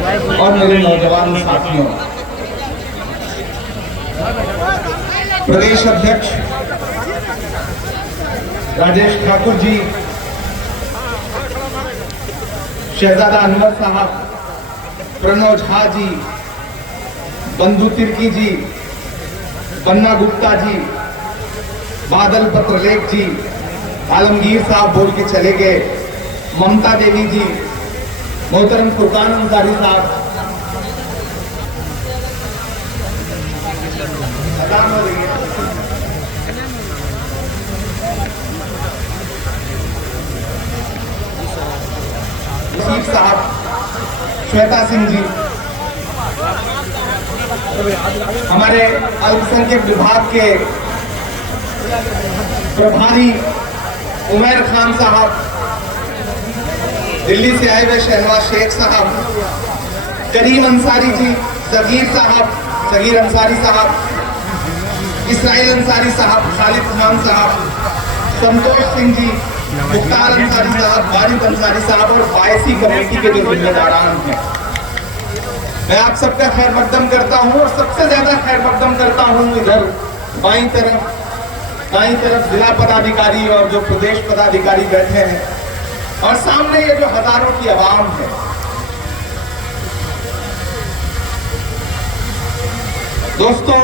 और मेरे नौजवान साथियों, प्रदेश अध्यक्ष राजेश ठाकुर जी, शहजादा अनवर साहब, प्रणव झा जी, बंधु तिर्की जी, बन्ना गुप्ता जी, बादल पत्रलेख जी, आलमगीर साहब बोल के चले गए, ममता देवी जी, मोहतरम फुरकान अंसारी साहब, वसीफ साहब, श्वेता सिंह जी, हमारे अल्पसंख्यक विभाग के प्रभारी उमैर खान साहब, दिल्ली से आए हुए शहनवाज शेख साहब, करीम अंसारी जी, जगीर साहब, जगीर अंसारी साहब, इसराइल अंसारी साहब, खालिद खान साहब, संतोष सिंह जी, मुख्तार अंसारी साहब, वारिद अंसारी साहब और बायसी कमेटी के जो जिम्मेदारान हैं, मैं आप सबका खैर मकदम करता हूं और सबसे ज्यादा खैर मकदम करता हूं इधर बाईं तरफ जिला पदाधिकारी और जो प्रदेश पदाधिकारी बैठे हैं और सामने ये जो हजारों की आवाम है। दोस्तों,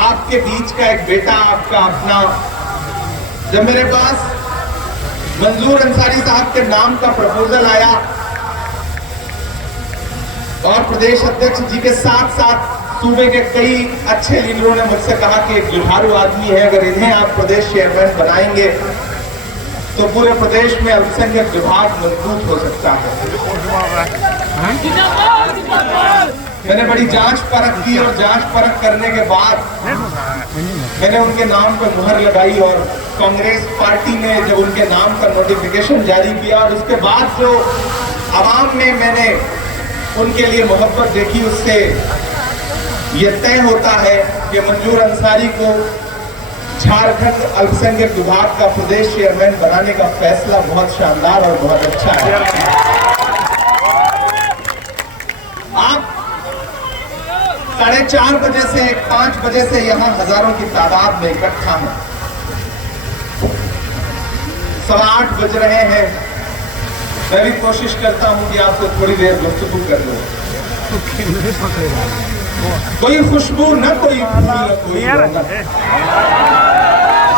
आपके बीच का एक बेटा, आपका अपना, जब मेरे पास मंजूर अंसारी साहब के नाम का प्रपोजल आया और प्रदेश अध्यक्ष जी के साथ साथ सूबे के कई अच्छे लीडरों ने मुझसे कहा कि एक जुझारू आदमी है, अगर इन्हें आप प्रदेश चेयरमैन बनाएंगे तो पूरे प्रदेश में अल्पसंख्यक विभाग मजबूत हो सकता है। मैंने बड़ी जांच परख की और जांच परख करने के बाद मैंने उनके नाम पर मुहर लगाई और कांग्रेस पार्टी ने जब उनके नाम का नोटिफिकेशन जारी किया और उसके बाद जो आवाम में मैंने उनके लिए मोहब्बत देखी, उससे यह तय होता है कि मंजूर अंसारी को झारखंड अल्पसंख्यक विभाग का प्रदेश चेयरमैन बनाने का फैसला बहुत शानदार और बहुत अच्छा है। आप 4:30 बजे से 5 बजे से यहां हजारों की तादाद में इकट्ठा हैं। 8:15 बज रहे हैं। मैं भी कोशिश करता हूं कि आपको थोड़ी देर गुफ्तगू कर लूं। कोई खुशबू न कोई फूल न कोई रौनक,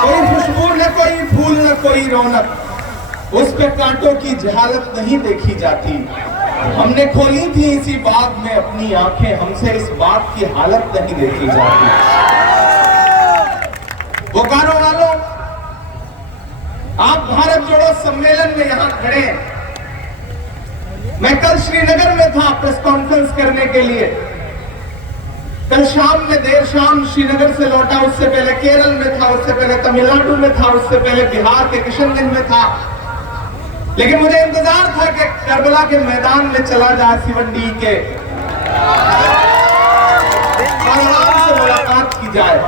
कोई खुशबू न कोई फूल न कोई रौनक, उस पे कांटों की जहालत नहीं देखी जाती। हमने खोली थी इसी बाग में अपनी आंखें, हमसे इस बाग की हालत नहीं देखी जाती। बोकारो वालों, आप भारत जोड़ो सम्मेलन में यहां खड़े हैं। मैं कल श्रीनगर में था प्रेस कॉन्फ्रेंस करने के लिए। कल शाम में देर शाम श्रीनगर से लौटा, उससे पहले केरल में था, उससे पहले तमिलनाडु में था, उससे पहले बिहार के किशनगंज में था। लेकिन मुझे इंतजार था कि करबला के मैदान में चला जाए, सिवंडी के, और आराम से मुलाकात की जाए।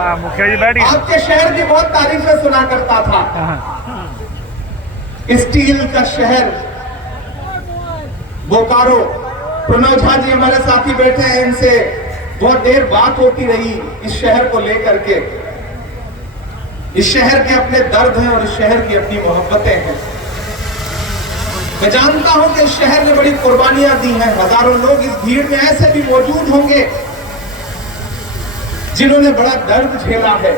आपके शहर की बहुत तारीफें सुना करता था। स्टील का शहर बोकारो। प्रणव झा जी हमारे साथी बैठे हैं, इनसे बहुत देर बात होती रही इस शहर को लेकर के। इस शहर के अपने दर्द हैं और इस शहर की अपनी मोहब्बतें हैं। मैं जानता हूं कि इस शहर ने बड़ी कुर्बानियां दी हैं। हजारों लोग इस भीड़ में ऐसे भी मौजूद होंगे जिन्होंने बड़ा दर्द झेला है।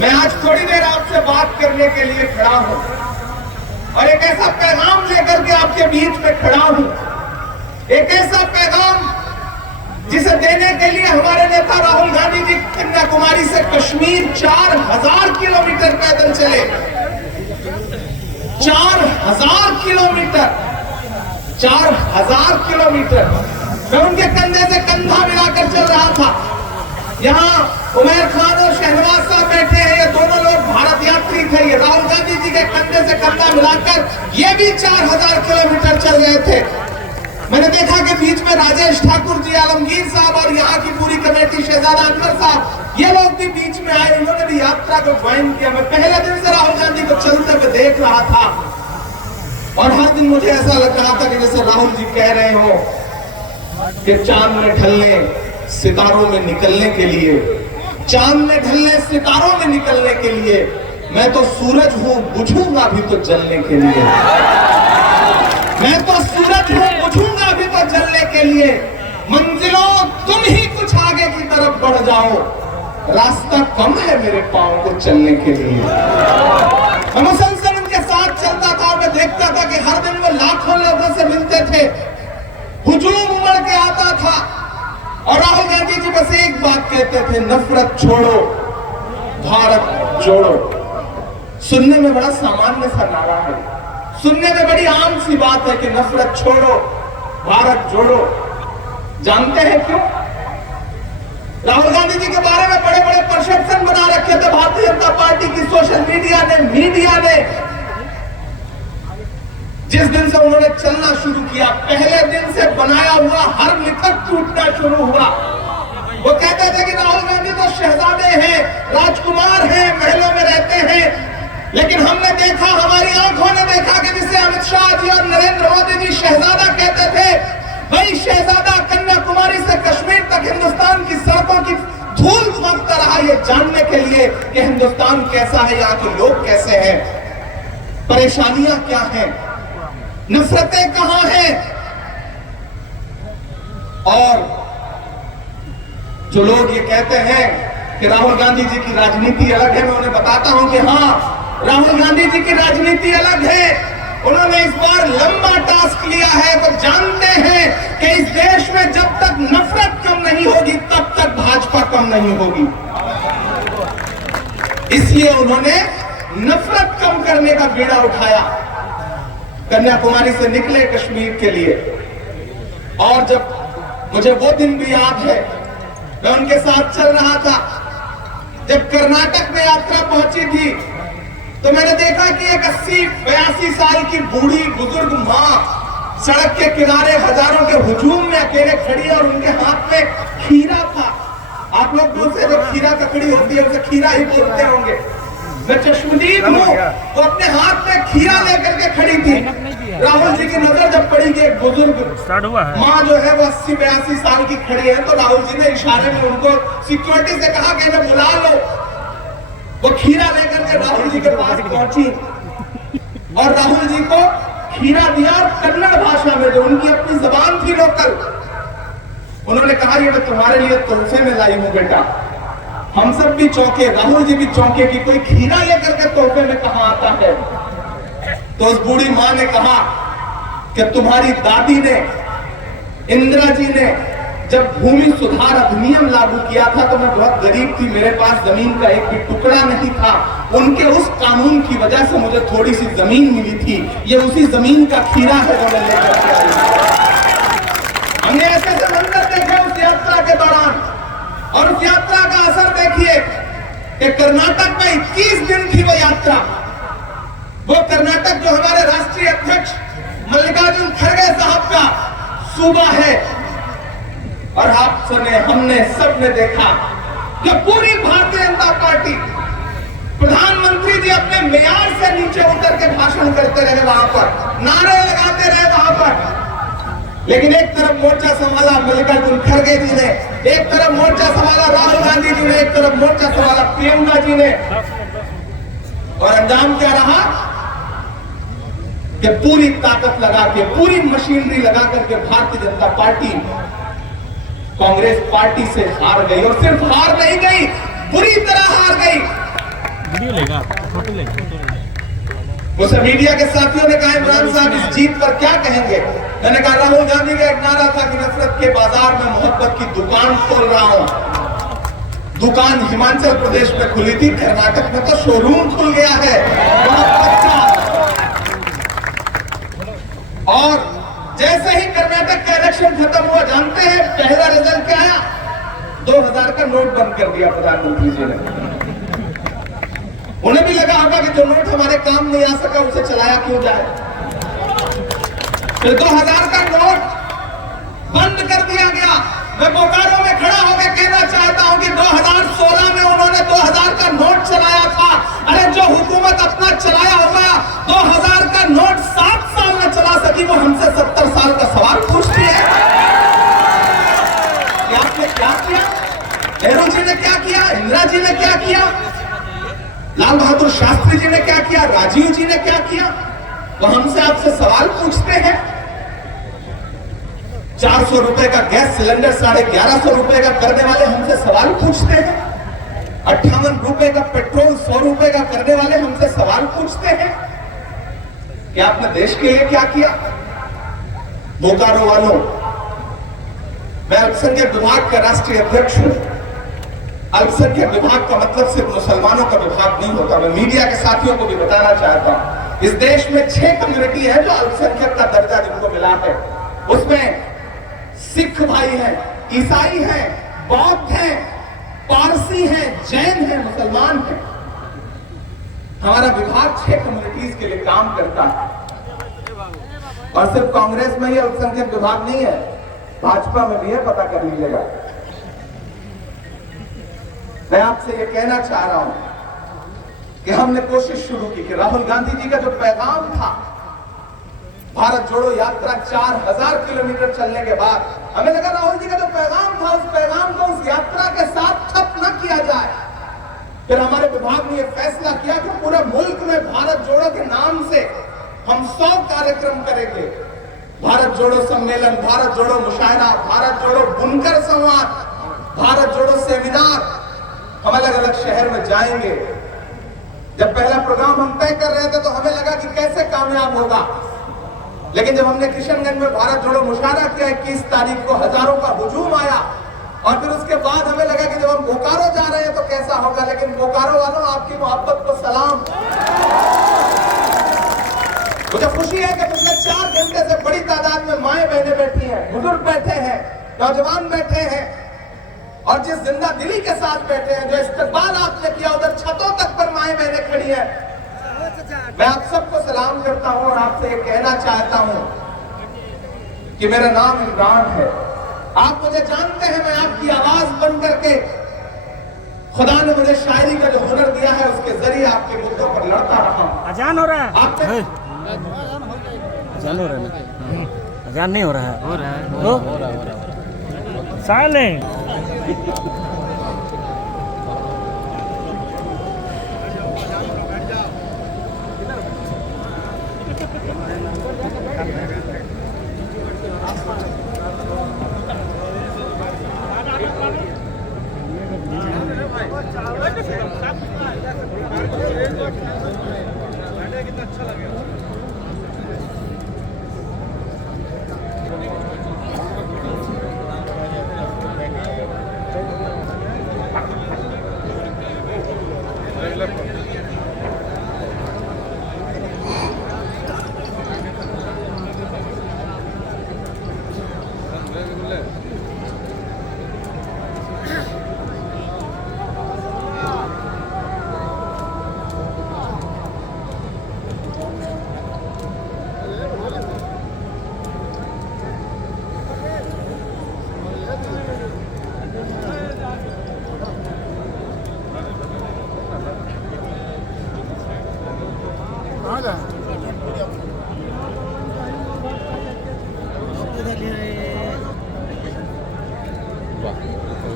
मैं आज थोड़ी देर आपसे बात करने के लिए खड़ा हूं और एक ऐसा पैगाम लेकर के आपके बीच में खड़ा हूं, एक ऐसा पैगाम जिसे देने के लिए हमारे नेता राहुल गांधी जी कन्याकुमारी से कश्मीर 4000 किलोमीटर पैदल चले। 4000 किलोमीटर, 4000 किलोमीटर। मैं उनके कंधे से कंधा मिलाकर चल रहा था। यहाँ उमैर खान और शहनवाज साहब बैठे हैं, ये दोनों लोग भारत यात्री थे। ये राहुल गांधी जी के कंधे से कंधा मिलाकर ये भी 4000 किलोमीटर चल रहे थे। मैंने देखा कि बीच में राजेश ठाकुर जी, आलमगीर साहब और यहाँ की पूरी कमेटी, शहजादा अनवर साहब, ये लोग भी बीच में आए, उन्होंने भी यात्रा को ज्वाइन किया। मैं पहले दिन से राहुल गांधी को चलते हुए देख रहा था और हर दिन मुझे ऐसा लग रहा था कि जैसे राहुल जी कह रहे हो कि चांद में ढलने सितारों में निकलने के लिए, चांद में ढलने सितारों में निकलने के लिए मैं तो सूरज हूं बुझूंगा भी तो जलने के लिए, मैं तो सूरज हूं बुझूंगा भी तो जलने के लिए। मंजिलों तुम ही कुछ आगे की तरफ बढ़ जाओ, रास्ता कम है मेरे पांव को चलने के लिए। मैं मुसलसल उनके साथ चलता था और मैं देखता था कि हर दिन वो लाखों लोगों से मिलते थे, हुजूम उमड़ के आता था और राहुल गांधी जी बस एक बात कहते थे, नफरत छोड़ो भारत जोड़ो। सुनने में बड़ा सामान्य सा नारा है, सुनने में बड़ी आम सी बात है कि नफरत छोड़ो भारत जोड़ो। जानते हैं क्यों? राहुल गांधी जी के बारे में बड़े बड़े परसेप्शन बना रखे थे भारतीय जनता पार्टी की सोशल मीडिया ने, मीडिया ने। जिस दिन से उन्होंने चलना शुरू किया, पहले दिन से बनाया हुआ हर मिथक टूटना शुरू हुआ। वो कहते थे कि राहुल गांधी तो शहजादे हैं, राजकुमार हैं, महलों में रहते हैं, लेकिन हमने देखा, हमारी आंखों ने देखा कि जिसे अमित शाह जी और नरेंद्र मोदी जी शहजादा कहते थे, वही शहजादा कन्याकुमारी से कश्मीर तक हिंदुस्तान की सड़कों की धूल उमड़ता रहा ये जानने के लिए कि हिंदुस्तान कैसा है, यहाँ के लोग कैसे हैं, परेशानियां क्या हैं, नफरतें कहां हैं। और जो लोग ये कहते हैं कि राहुल गांधी जी की राजनीति अलग है, मैं उन्हें बताता हूं कि हाँ, राहुल गांधी जी की राजनीति अलग है। उन्होंने इस बार लंबा टास्क लिया है। वो जानते हैं कि इस देश में जब तक नफरत कम नहीं होगी तब तक भाजपा कम नहीं होगी। इसलिए उन्होंने नफरत कम करने का बीड़ा उठाया, कन्याकुमारी से निकले कश्मीर के लिए। और जब मुझे वो दिन भी याद है, मैं उनके साथ चल रहा था, जब कर्नाटक में यात्रा पहुंची थी तो मैंने देखा कि एक 80-82 साल की बूढ़ी बुजुर्ग मां सड़क के किनारे हजारों के हुजूम में अकेले खड़ी है और उनके हाथ में खीरा था। आप लोग दूर से जो खीरा ककड़ी होती है उसे खीरा ही बोलते होंगे। मैं चश्मदीद हूँ, वो अपने हाथ में खीरा लेकर के खड़ी थी। राहुल जी की नजर जब पड़ी कि एक बुजुर्ग माँ जो है वो 80-82 साल की खड़ी है, तो राहुल जी ने इशारे में उनको सिक्योरिटी से कहा कि इन्हें बुला लो। वो खीरा लेकर के राहुल जी के पास पहुंची और राहुल जी को खीरा दिया, कन्नड़ भाषा में, जो उनकी अपनी जबान थी लोकल। उन्होंने कहा ये मैं तुम्हारे लिए तोहफे में लाई हूं बेटा। हम सब भी चौंके, राहुल जी भी चौंके कि कोई खीरा लेकर के तोहफे में कहां आता है। तो उस बूढ़ी मां ने कहा कि तुम्हारी दादी ने, इंदिरा जी ने जब भूमि सुधार अधिनियम लागू किया था तो मैं बहुत गरीब थी, मेरे पास जमीन का एक भी टुकड़ा नहीं था। उनके उस कानून की वजह से मुझे थोड़ी सी जमीन मिली थी, ये उसी जमीन का खीरा है जो मैं लेकर के आई। हमने ऐसे ऐसे मंदिर देखे उस यात्रा के दौरान, और उस यात्रा का असर देखिए कि कर्नाटक में 21 दिन थी वो यात्रा। वो कर्नाटक जो हमारे राष्ट्रीय अध्यक्ष मल्लिकार्जुन खड़गे साहब का सूबा है, और आप सुने, हमने सबने देखा कि पूरी भारतीय जनता पार्टी, प्रधानमंत्री जी अपने मेयार से नीचे उतर के भाषण करते रहे वहां पर, नारे लगाते रहे वहां पर। लेकिन एक तरफ मोर्चा संभाला मल्लिकार्जुन खड़गे जी ने, एक तरफ मोर्चा संभाला राहुल गांधी जी ने, एक तरफ मोर्चा संभाला प्रियंका जी ने। और अंजाम क्या रहा कि पूरी ताकत लगा के, पूरी मशीनरी लगा करके भारतीय जनता पार्टी कांग्रेस पार्टी से हार गई। और सिर्फ हार नहीं गई, बुरी तरह हार गई। वीडियो लेगा, फोटो लेगा। मुझसे मीडिया के साथियों ने कहा इमरान साहब इस जीत पर क्या कहेंगे? मैंने कहा राहुल गांधी का एक नारा था कि नफरत के बाजार में मोहब्बत की दुकान खोल रहा हूं। दुकान हिमाचल प्रदेश में खुली थी, कर्नाटक में तो शोरूम खुल गया है मोहब्बत का। और जैसे ही कर्नाटक का इलेक्शन खत्म हुआ, जानते हैं पहला रिजल्ट क्या आया? 2000 का नोट बंद कर दिया प्रधानमंत्री जी ने। उन्हें भी लगा होगा कि जो नोट हमारे काम नहीं आ सका उसे चलाया क्यों जाए। फिर 2000 का नोट बंद कर दिया गया। मैं बोकारो में खड़ा होकर कहना चाहता हूं कि 2016 में उन्होंने 2000 का नोट चलाया था। अरे जो हुकूमत अपना चलाया होगा, 2000 का नोट 7 साल जी ने क्या किया, लाल बहादुर शास्त्री जी ने क्या किया, राजीव जी ने क्या किया, वो हमसे आपसे सवाल पूछते हैं। 400 रुपए का गैस सिलेंडर 1150 रुपए का करने वाले हमसे सवाल पूछते हैं। 58 रुपए का पेट्रोल 100 रुपए का करने वाले हमसे सवाल पूछते हैं कि आपने देश के लिए क्या किया। बोकारो वालों, मैं अल्पसंख्यक विभाग का राष्ट्रीय अध्यक्ष हूं। अल्पसंख्यक विभाग का मतलब सिर्फ मुसलमानों का विभाग नहीं होता। मैं मीडिया के साथियों को भी बताना चाहता हूं, इस देश में 6 कम्युनिटी है जो अल्पसंख्यक का दर्जा जिनको मिला है। उसमें सिख भाई हैं, ईसाई हैं, बौद्ध हैं, पारसी हैं, जैन हैं, मुसलमान हैं। हमारा विभाग 6 कम्युनिटीज के लिए काम करता है। और सिर्फ कांग्रेस में ही अल्पसंख्यक विभाग नहीं है, भाजपा में भी है, पता कर लीजिएगा। मैं आपसे ये कहना चाह रहा हूं कि हमने कोशिश शुरू की कि राहुल गांधी जी का जो पैगाम था, भारत जोड़ो यात्रा 4000 किलोमीटर चलने के बाद हमें लगा राहुल जी का जो पैगाम था, उस पैगाम को उस यात्रा के साथ ठप न किया जाए। फिर हमारे विभाग ने यह फैसला किया कि पूरे मुल्क में भारत जोड़ो के नाम से हम 100 कार्यक्रम करेंगे। भारत जोड़ो सम्मेलन, भारत जोड़ो मुशायरा, भारत जोड़ो बुनकर संवाद, भारत जोड़ो सेमिनार हम अलग अलग शहर में जाएंगे। जब पहला प्रोग्राम हम तय कर रहे थे तो हमें लगा कि कैसे कामयाब होगा, लेकिन जब हमने किशनगंज में भारत जोड़ो मुशायरा किया 21 तारीख को, हजारों का हुजूम आया। और फिर उसके बाद हमें लगा कि जब हम बोकारो जा रहे हैं तो कैसा होगा। लेकिन बोकारो वालों, आपकी मोहब्बत को सलाम। मुझे खुशी है कि पिछले 4 घंटे से बड़ी तादाद में माएं बहनें बैठी हैं, बुजुर्ग बैठे हैं, नौजवान बैठे हैं, और जिस जिंदा दिली के साथ बैठे हैं, जो इस्तेमाल आपने किया, उधर छतों तक पर माएं बहनें खड़ी हैं। मैं आप सबको सलाम करता हूं और आपसे ये कहना चाहता हूं कि मेरा नाम इमरान है। आप मुझे जानते हैं, मैं आपकी आवाज बन करके, खुदा ने मुझे शायरी का जो हुनर दिया है उसके जरिए आपके मुद्दों पर लड़ता रहा हूं। अजान हो रहा है, आपने अजान हो रहा है, अजान नहीं हो रहा है, हो रहा है साइलेंट।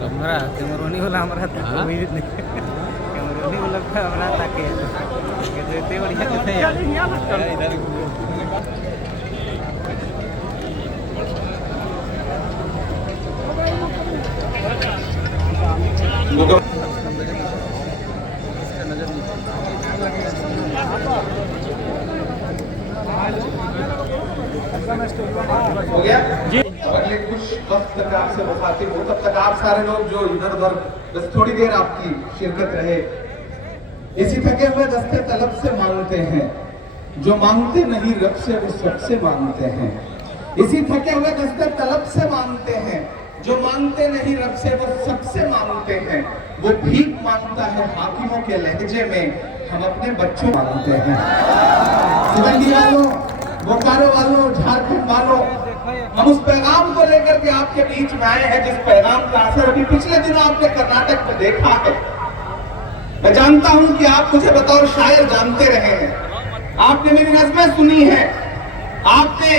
हमारा कैमरोनी वाला हमारा कैमरोनी वाला हमारा ताके देते बढ़िया देते हैं। हो गया जी। अगले कुछ वक्त तक आपसे मुखातिब हो, तब तक आप सारे लोग जो इधर उधर, बस थोड़ी देर आपकी शिरकत रहे। इसी थके हुए दस्ते तलब से मांगते हैं, जो मांगते नहीं रब से वो सबसे मांगते हैं। इसी थके हुए दस्ते तलब से मांगते हैं, जो मांगते नहीं रब से वो सबसे मांगते हैं। वो भीख मांगता है हाकिमों के लहजे में, हम अपने बच्चों मांगते हैं। सिवंगी वालों, बोकारो वालों, झारखंड वालों, हम उस पैगाम को लेकर के आपके बीच में आए हैं जिस पैगाम का असर अभी पिछले दिनों आपने कर्नाटक में देखा है। मैं जानता हूं कि आप मुझे बतौर शायर जानते रहे हैं, आपने मेरी नज़में सुनी है, आपने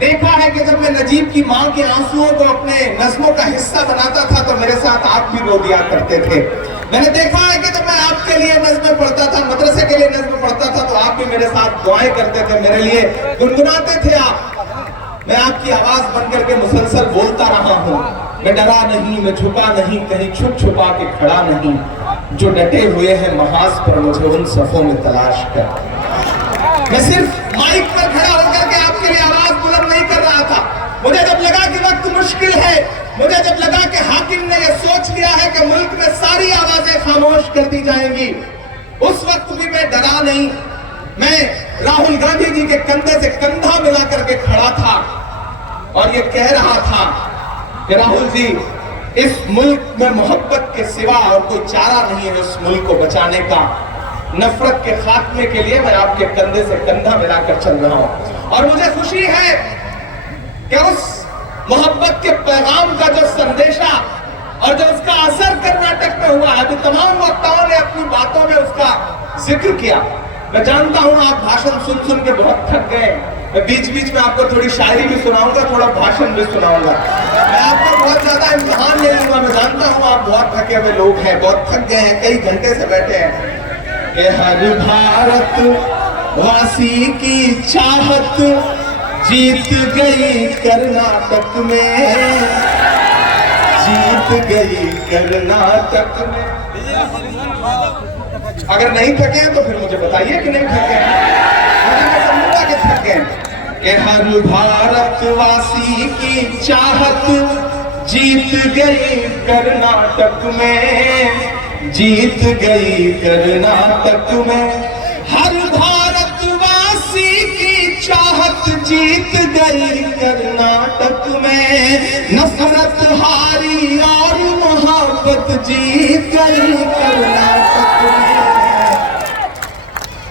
देखा है कि जब मैं नजीब की मां के आंसुओं को अपने नज़मों का हिस्सा बनाता था तो मेरे साथ आप भी रो दिया करते थे। मैंने देखा है कि जब मैं आपके लिए नज़्म पढ़ता था, मदरसे के लिए नज़्म पढ़ता था, तो आप भी मेरे साथ दुआएं करते थे, मेरे लिए गुनगुनाते थे आप। मैं आपकी आवाज बनकर के मुसलसल बोलता रहा हूँ। मैं डरा नहीं, मैं झुका नहीं, कहीं छुप छुपा के खड़ा नहीं। जो डटे हुए हैं महाज पर, मुझे उन सफों में तलाश कर। मैं सिर्फ माइक पर खड़ा होकर के आपके लिए आवाज बुलंद नहीं कर रहा था। मुझे जब लगा कि वक्त मुश्किल है, मुझे जब लगा कि हाकिम ने यह सोच लिया है कि मुल्क में सारी आवाजें खामोश कर दी जाएंगी, उस वक्त भी मैं डरा नहीं। मैं राहुल गांधी जी के कंधे से कंधा मिला करके खड़ा था और ये कह रहा था कि राहुल जी, इस मुल्क में मोहब्बत के सिवा और कोई चारा नहीं है इस मुल्क को बचाने का। नफरत के खात्मे के लिए मैं आपके कंधे से कंधा मिलाकर चल रहा हूं और मुझे खुशी है कि उस मोहब्बत के पैगाम का जो संदेशा और जो उसका असर कर्नाटक में हुआ है, अभी तमाम वक्ताओं ने अपनी बातों में उसका जिक्र किया। मैं जानता हूं आप भाषण सुन सुन के बहुत थक गए। मैं बीच बीच में आपको थोड़ी शायरी भी सुनाऊंगा, थोड़ा भाषण भी सुनाऊंगा। मैं आपको बहुत ज्यादा इम्तिहान ले लूंगा। मैं जानता हूं आप बहुत थके हुए लोग हैं, बहुत थक गए हैं, कई घंटे से बैठे हैं। कि हर भारत वासी की चाहत जीत गई कर्नाटक में, जीत गई कर्नाटक में। अगर नहीं थके तो फिर मुझे बताइए कि नहीं थके। मैं समझूंगा कि थके। कि हर भारतवासी की चाहत जीत गई कर्नाटक में, जीत गई कर्नाटक में। हर भारतवासी की चाहत जीत गई कर्नाटक में। नफरत हारी और मोहब्बत जीत गई कर्नाटक में।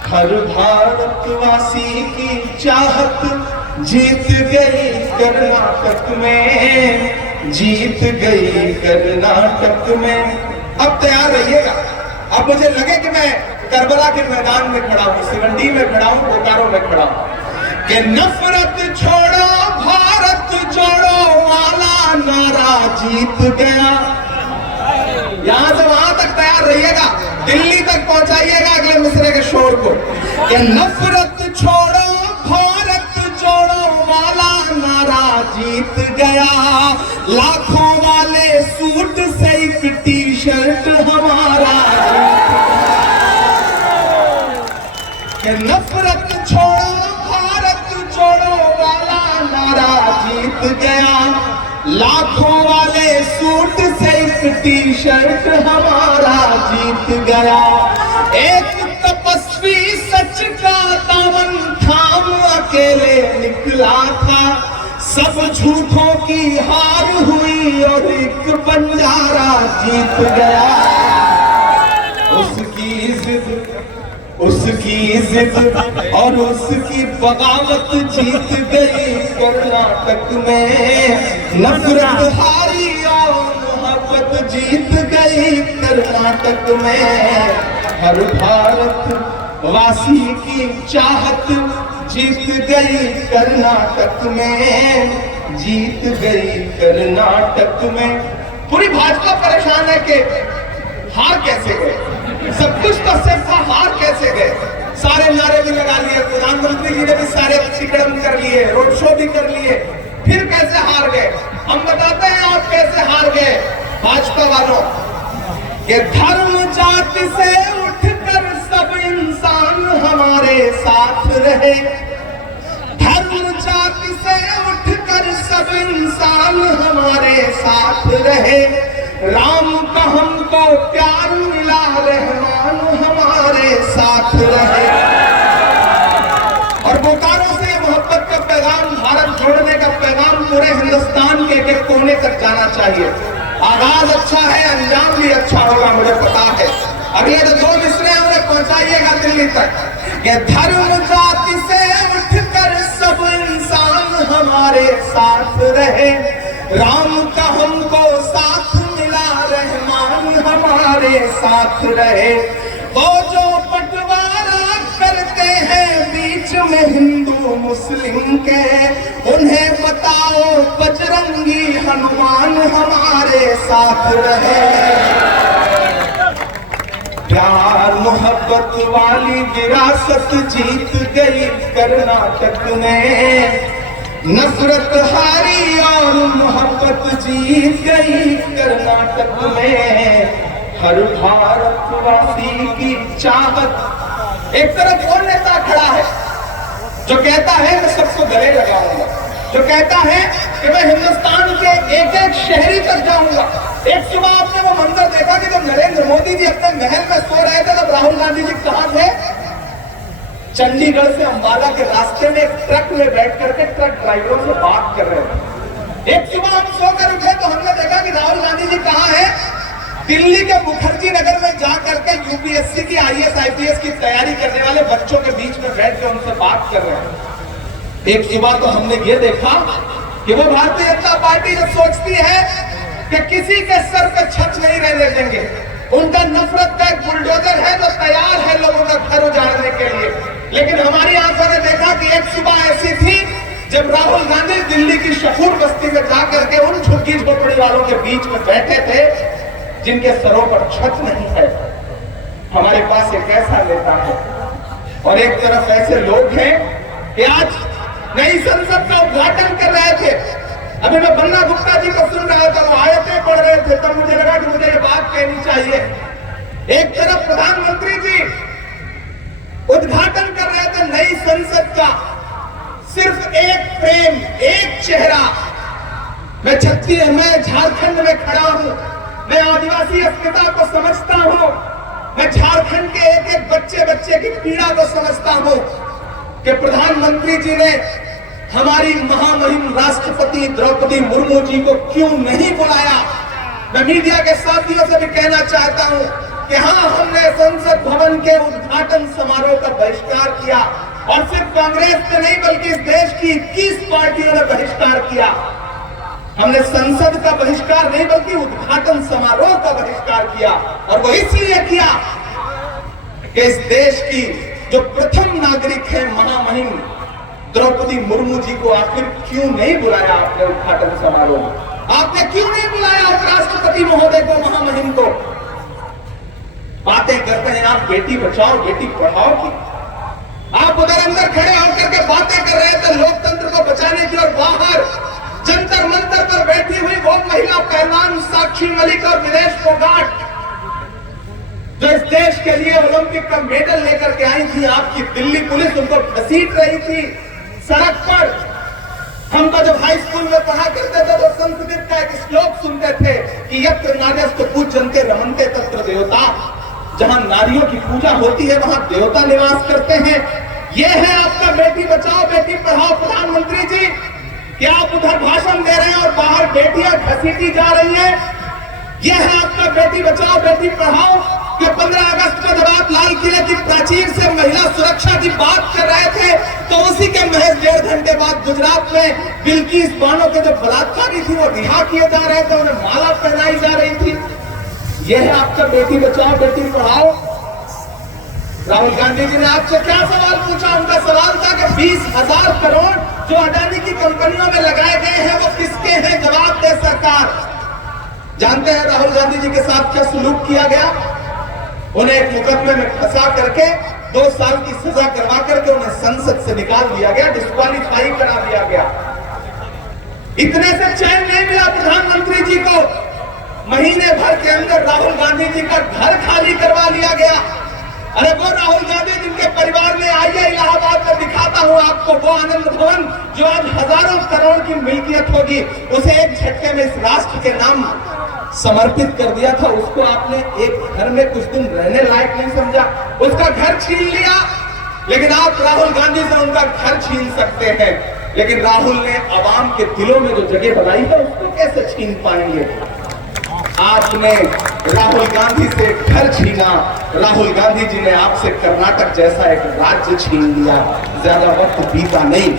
हर भारतवासी की चाहत जीत गई कर्नाटक में, जीत गई कर्नाटक में। अब तैयार रहिएगा। अब मुझे लगे कि मैं करबला के मैदान में खड़ा हूं, सिवंडी में खड़ा हूं, बोकारो में खड़ा हूं। कि नफरत छोड़ो भारत जोड़ो वाला नारा जीत गया। यहां से वहां तक तैयार रहिएगा, दिल्ली तक पहुंचाइएगा अगले मिसरे के शोर को। कि नफरत छोड़ो भारत जोड़ो वाला नारा जीत गया। लाखों वाले सूट से एक टी शर्ट हमारा जीत गया। कि नफरत छोड़ो भारत जोड़ो वाला नारा जीत गया। लाखों वाले सूट से एक टी शर्ट हमारा जीत गया। एक तपस्वी सच का दामन थाम अकेले निकला था। सब झूठों की हार हुई और एक बंजारा जीत गया। उसकी जिद और उसकी बगावत जीत गई कर्नाटक में। नफरत हारी और मोहब्बत जीत गई कर्नाटक में। हर भारत वासी की चाहत जीत गई कर्नाटक में, जीत गई कर्नाटक में। पूरी भाजपा परेशान है कि हार कैसे गए, सब कुछ तो सिर्फ हार कैसे गए। सारे नारे भी लगा लिए, प्रधानमंत्री जी ने भी सारे कार्यक्रम कर लिए, रोड शो भी कर लिए, फिर कैसे हार गए। हम बताते हैं आप कैसे हार गए भाजपा वालों। कि धर्म जाति से उठकर सब इंसान हमारे साथ रहे। धर्म जाति से उठकर सब इंसान हमारे साथ रहे। राम का हमको प्यार मिला, रहमान हमारे साथ रहे। और बोकारो से मोहब्बत का पैगाम, भारत जोड़ने का पैगाम पूरे हिंदुस्तान के एक कोने तक जाना चाहिए। आगाज अच्छा है, अंजाम भी अच्छा होगा, मुझे पता है। अगले जो 2 मिसरे हैं उन्हें पहुंचाइएगा दिल्ली तक। कि धर्म जाति से उठकर सब इंसान हमारे साथ रहे। राम का हमको साथ मिला, रहमान हमारे साथ रहे। वो जो बंटवारा करते हैं बीच में हिंदू मुस्लिम के, उन्हें बताओ बजरंगी हनुमान हमारे साथ रहे। प्यार मोहब्बत वाली विरासत जीत गई कर्नाटक में, नफरत हारी और मोहब्बत जीत गई कर्नाटक में। हर भारतवासी की चाहत। एक तरफ वो नेता खड़ा है जो कहता है मैं सबको गले लगाऊंगा, जो कहता है कि मैं हिंदुस्तान के एक एक शहरी तक जाऊंगा। एक सुबह आपने वो मंजर देखा कि जब नरेंद्र मोदी जी अपने महल में सो रहे थे तब राहुल गांधी जी कहां थे? चंडीगढ़ से अंबाला के रास्ते में एक ट्रक में बैठ करके ट्रक ड्राइवरों से बात कर रहे थे। एक सुबह हम सोकर उठे तो हमने देखा कि राहुल गांधी जी कहां है? दिल्ली के मुखर्जी नगर में जाकर के यूपीएससी की IAS IPS की तैयारी करने वाले बच्चों के बीच में बैठ कर उनसे बात कर रहे हैं। एक सुबह तो हमने ये देखा कि वो भारतीय जनता पार्टी जो सोचती है कि किसी के सर पे छत नहीं रहने देंगे, उनका नफरत का एक बुलडोजर है जो तैयार है लोगों का घर उजाड़ने के लिए। लेकिन हमारी आंखों ने देखा कि एक सुबह ऐसी थी जब राहुल गांधी दिल्ली की शकूर बस्ती में जाकर के उन झुग्गी झोपड़ी वालों के बीच में बैठे थे जिनके सरों पर छत नहीं है। हमारे पास एक ऐसा नेता है और एक तरफ ऐसे लोग हैं कि आज नई संसद का उद्घाटन कर रहे थे। अभी मैं बन्ना गुप्ता जी को सुन रहा था, वो आयतें पढ़ रहे थे, तब मुझे लगा कि मुझे ये बात कहनी चाहिए। एक तरफ प्रधानमंत्री जी उद्घाटन कर रहे थे नई संसद का, सिर्फ एक फ्रेम, एक चेहरा। मैं झारखंड में खड़ा हूं, मैं आदिवासी अस्मिता को समझता हूं, मैं झारखंड के एक एक बच्चे की पीड़ा को समझता हूं कि प्रधानमंत्री जी ने हमारी महामहिम राष्ट्रपति द्रौपदी मुर्मू जी को क्यों नहीं बुलाया। मैं मीडिया के साथियों से भी कहना चाहता हूं कि हाँ, हमने संसद भवन के उद्घाटन समारोह का बहिष्कार किया और सिर्फ कांग्रेस ने नहीं बल्कि इस देश की 21 पार्टियों ने बहिष्कार किया। हमने संसद का बहिष्कार नहीं बल्कि उद्घाटन समारोह का बहिष्कार किया और वो इसलिए किया कि इस देश की जो प्रथम नागरिक है महामहिम द्रौपदी मुर्मू जी को आखिर क्यों नहीं बुलाया आपने उद्घाटन समारोह में? आपने क्यों नहीं बुलाया उपराष्ट्रपति महोदय को, महामहिम को? बातें करते हैं आप बेटी बचाओ बेटी पढ़ाओ की, आप उधर अंदर खड़े होकर के बातें कर रहे थे लोकतंत्र को बचाने की, और बाहर जंतर मंतर पर बैठी हुई वो महिला पहलवान साक्षी मलिक और विदेश फोगाट जो इस देश के लिए ओलंपिक का मेडल लेकर के आई थी, आपकी दिल्ली पुलिस उनको घसीट रही थी सड़क पर। हम तो जब हाई स्कूल में पढ़ा करते थे तो संस्कृत का एक श्लोक सुनते थे कि यत्र नार्यस्तु पूज्यन्ते रमन्ते तत्र देवता। जहां नारियों की पूजा होती है वहां देवता निवास करते हैं। यह है आपका बेटी बचाओ बेटी पढ़ाओ प्रधानमंत्री जी, कि आप उधर भाषण दे रहे हैं और बाहर बेटियां घसीटी जा रही हैं। यह है आपका बेटी बचाओ बेटी पढ़ाओ कि 15 अगस्त को जब आप लाल किले की प्राचीर से महिला सुरक्षा की बात कर रहे थे तो उसी के महज 1.5 घंटे बाद गुजरात में बिल्किस बानो के जो बलात्कारी थी वो रिहा किए जा रहे थे, उन्हें माला पहनाई जा रही थी। यह है आपका बेटी बचाओ बेटी पढ़ाओ। राहुल गांधी जी ने आपसे क्या सवाल पूछा? उनका सवाल था कि 20,000 करोड़ जो अडानी की कंपनियों में लगाए गए हैं वो किसके हैं? जवाब दे सरकार। जानते हैं राहुल गांधी जी के साथ क्या सुलूक किया गया? उन्हें एक मुकदमे में फंसा करके 2 साल की सजा करवा करके उन्हें संसद से निकाल दिया गया, डिस्क्वालीफाई करा दिया गया। इतने से चैन नहीं मिला प्रधानमंत्री जी को, महीने भर के अंदर राहुल गांधी जी का घर खाली करवा लिया गया। अरे वो राहुल गांधी जिनके परिवार में आइए इलाहाबाद में दिखाता हूं आपको वो आनंद भवन जो आज हजारों करोड़ की मिल्कियत होगी, उसे एक झटके में इस राष्ट्र के नाम समर्पित कर दिया था। उसको आपने एक घर में कुछ दिन रहने लायक नहीं समझा, उसका घर छीन लिया। लेकिन आप राहुल गांधी से उनका घर छीन सकते हैं, लेकिन राहुल ने आवाम के दिलों में जो जगह बनाई है उसको कैसे छीन पाएंगे? आपने राहुल गांधी से घर छीना, राहुल गांधी जी ने आपसे कर्नाटक जैसा एक राज्य छीन लिया। ज्यादा वक्त बीता नहीं।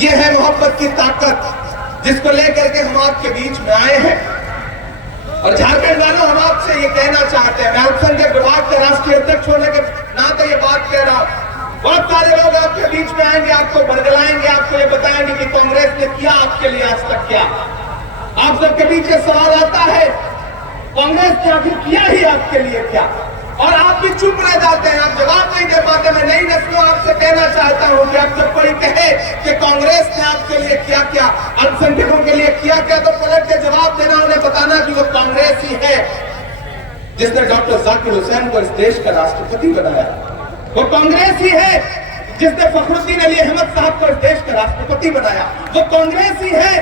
यह है मोहब्बत की ताकत जिसको लेकर के हम आपके बीच में आए हैं। और झारखंड वालों, हम आपसे ये कहना चाहते हैं, मैं अल्पसंख्यक विभाग के राष्ट्रीय अध्यक्ष होने के नाते ये बात कह रहा हूं। बहुत सारे लोग आपके बीच में आएंगे, आपको बरगलाएंगे, आपको ये बताएंगे कि कांग्रेस ने किया आपके लिए आज तक क्या। आप सबके बीच ये सवाल आता है, कांग्रेस ने आखिर किया ही आपके लिए क्या? और आप भी चुप रह जाते हैं, आप जवाब नहीं दे पाते। मैं नई नस्लों आपसे कहना चाहता हूं कि अब जब कोई कहे कि कांग्रेस ने आपके लिए क्या क्या, अल्पसंख्यकों के लिए किया क्या, तो पलट के जवाब देना, उन्हें बताना कि वो कांग्रेस ही है जिसने डॉक्टर जाकिर हुसैन को इस देश का राष्ट्रपति बनाया। वो कांग्रेस ही है जिसने फखरुद्दीन अली अहमद साहब को इस देश का राष्ट्रपति बनाया। वो कांग्रेस ही है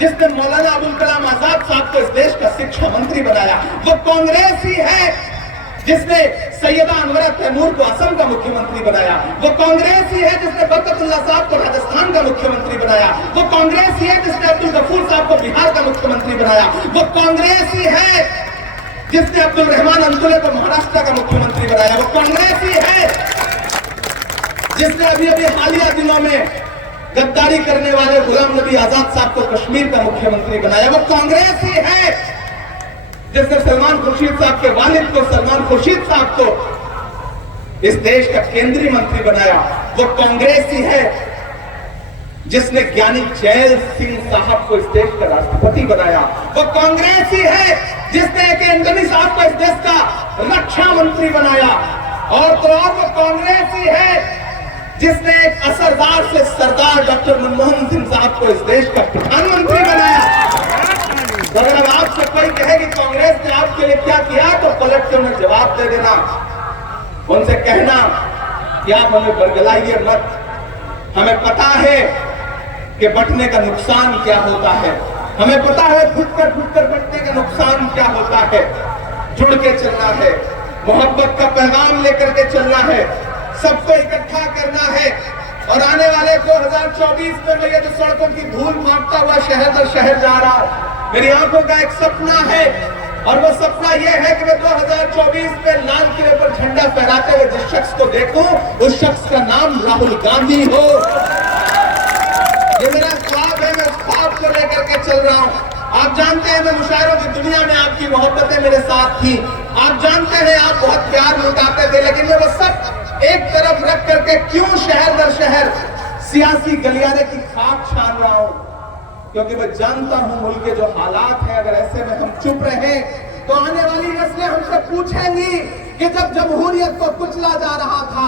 जिसने मौलाना अबुल कलाम आजाद साहब को इस देश का शिक्षा मंत्री बनाया। वो कांग्रेस ही है जिसने सैयदा अनवरा तैमूर को असम का मुख्यमंत्री बनाया। वो कांग्रेस ही है जिसने बरकतुल्लाह साहब को राजस्थान का मुख्यमंत्री बनाया। वो कांग्रेस ही है जिसने अब्दुल गफूर साहब को बिहार का मुख्यमंत्री बनाया। वो कांग्रेस ही है जिसने अब्दुल रहमान अंतुले को महाराष्ट्र का मुख्यमंत्री बनाया। वो कांग्रेस ही है जिसने अभी अभी हालिया दिनों में गद्दारी करने वाले गुलाम नबी आजाद साहब को कश्मीर का मुख्यमंत्री बनाया। वो कांग्रेस ही है जिसने सलमान खुर्शीद साहब के वालिद को, सलमान खुर्शीद साहब को इस देश का केंद्रीय मंत्री बनाया। वो कांग्रेस ही है जिसने ज्ञानी जैल सिंह साहब को इस देश का राष्ट्रपति बनाया। वो कांग्रेस ही है जिसने एक एंटनी साहब को इस देश का रक्षा मंत्री बनाया। और तो और वो कांग्रेस ही है जिसने एक असरदार से सरदार डॉक्टर मनमोहन सिंह साहब को इस देश का प्रधानमंत्री बनाया। तो अगर अब आपसे कोई कहे कि कांग्रेस ने आपके लिए क्या किया, तो पलट के उन्हें जवाब दे देना, उनसे कहना कि आप हमें बरगलाइए मत, हमें पता है कि बंटने का नुकसान क्या होता है, हमें पता है फुटकर बंटने का नुकसान क्या होता है। जुड़ के चलना है, मोहब्बत का पैगाम लेकर के चलना है, सबको इकट्ठा करना है। और आने वाले 2024 में मैं ये जो सड़कों की धूल मारता हुआ शहर दर शहर जा रहा हूं, मेरी आंखों का एक सपना है, और वो सपना ये है कि मैं 2024 में लाल किले पर झंडा फहराते हुए जिस शख्स को देखूं, उस शख्स का नाम राहुल गांधी हो। ये मेरा ख्वाब है, मैं उस ख्वाब को लेकर के चल रहा हूं। आप जानते हैं मैं मुशायरों की दुनिया में आपकी मोहब्बतें मेरे साथ थी, आप जानते हैं आप बहुत प्यार लुटाते थे, लेकिन मैं वो सब एक तरफ रख करके क्यों शहर दर शहर सियासी गलियारे की खाक छान रहा हूं, क्योंकि मैं जानता हूं मुल्क के जो हालात हैं, अगर ऐसे में हम चुप रहे तो आने वाली नस्लें हमसे पूछेंगी कि जब जमहूरियत को कुचला जा रहा था,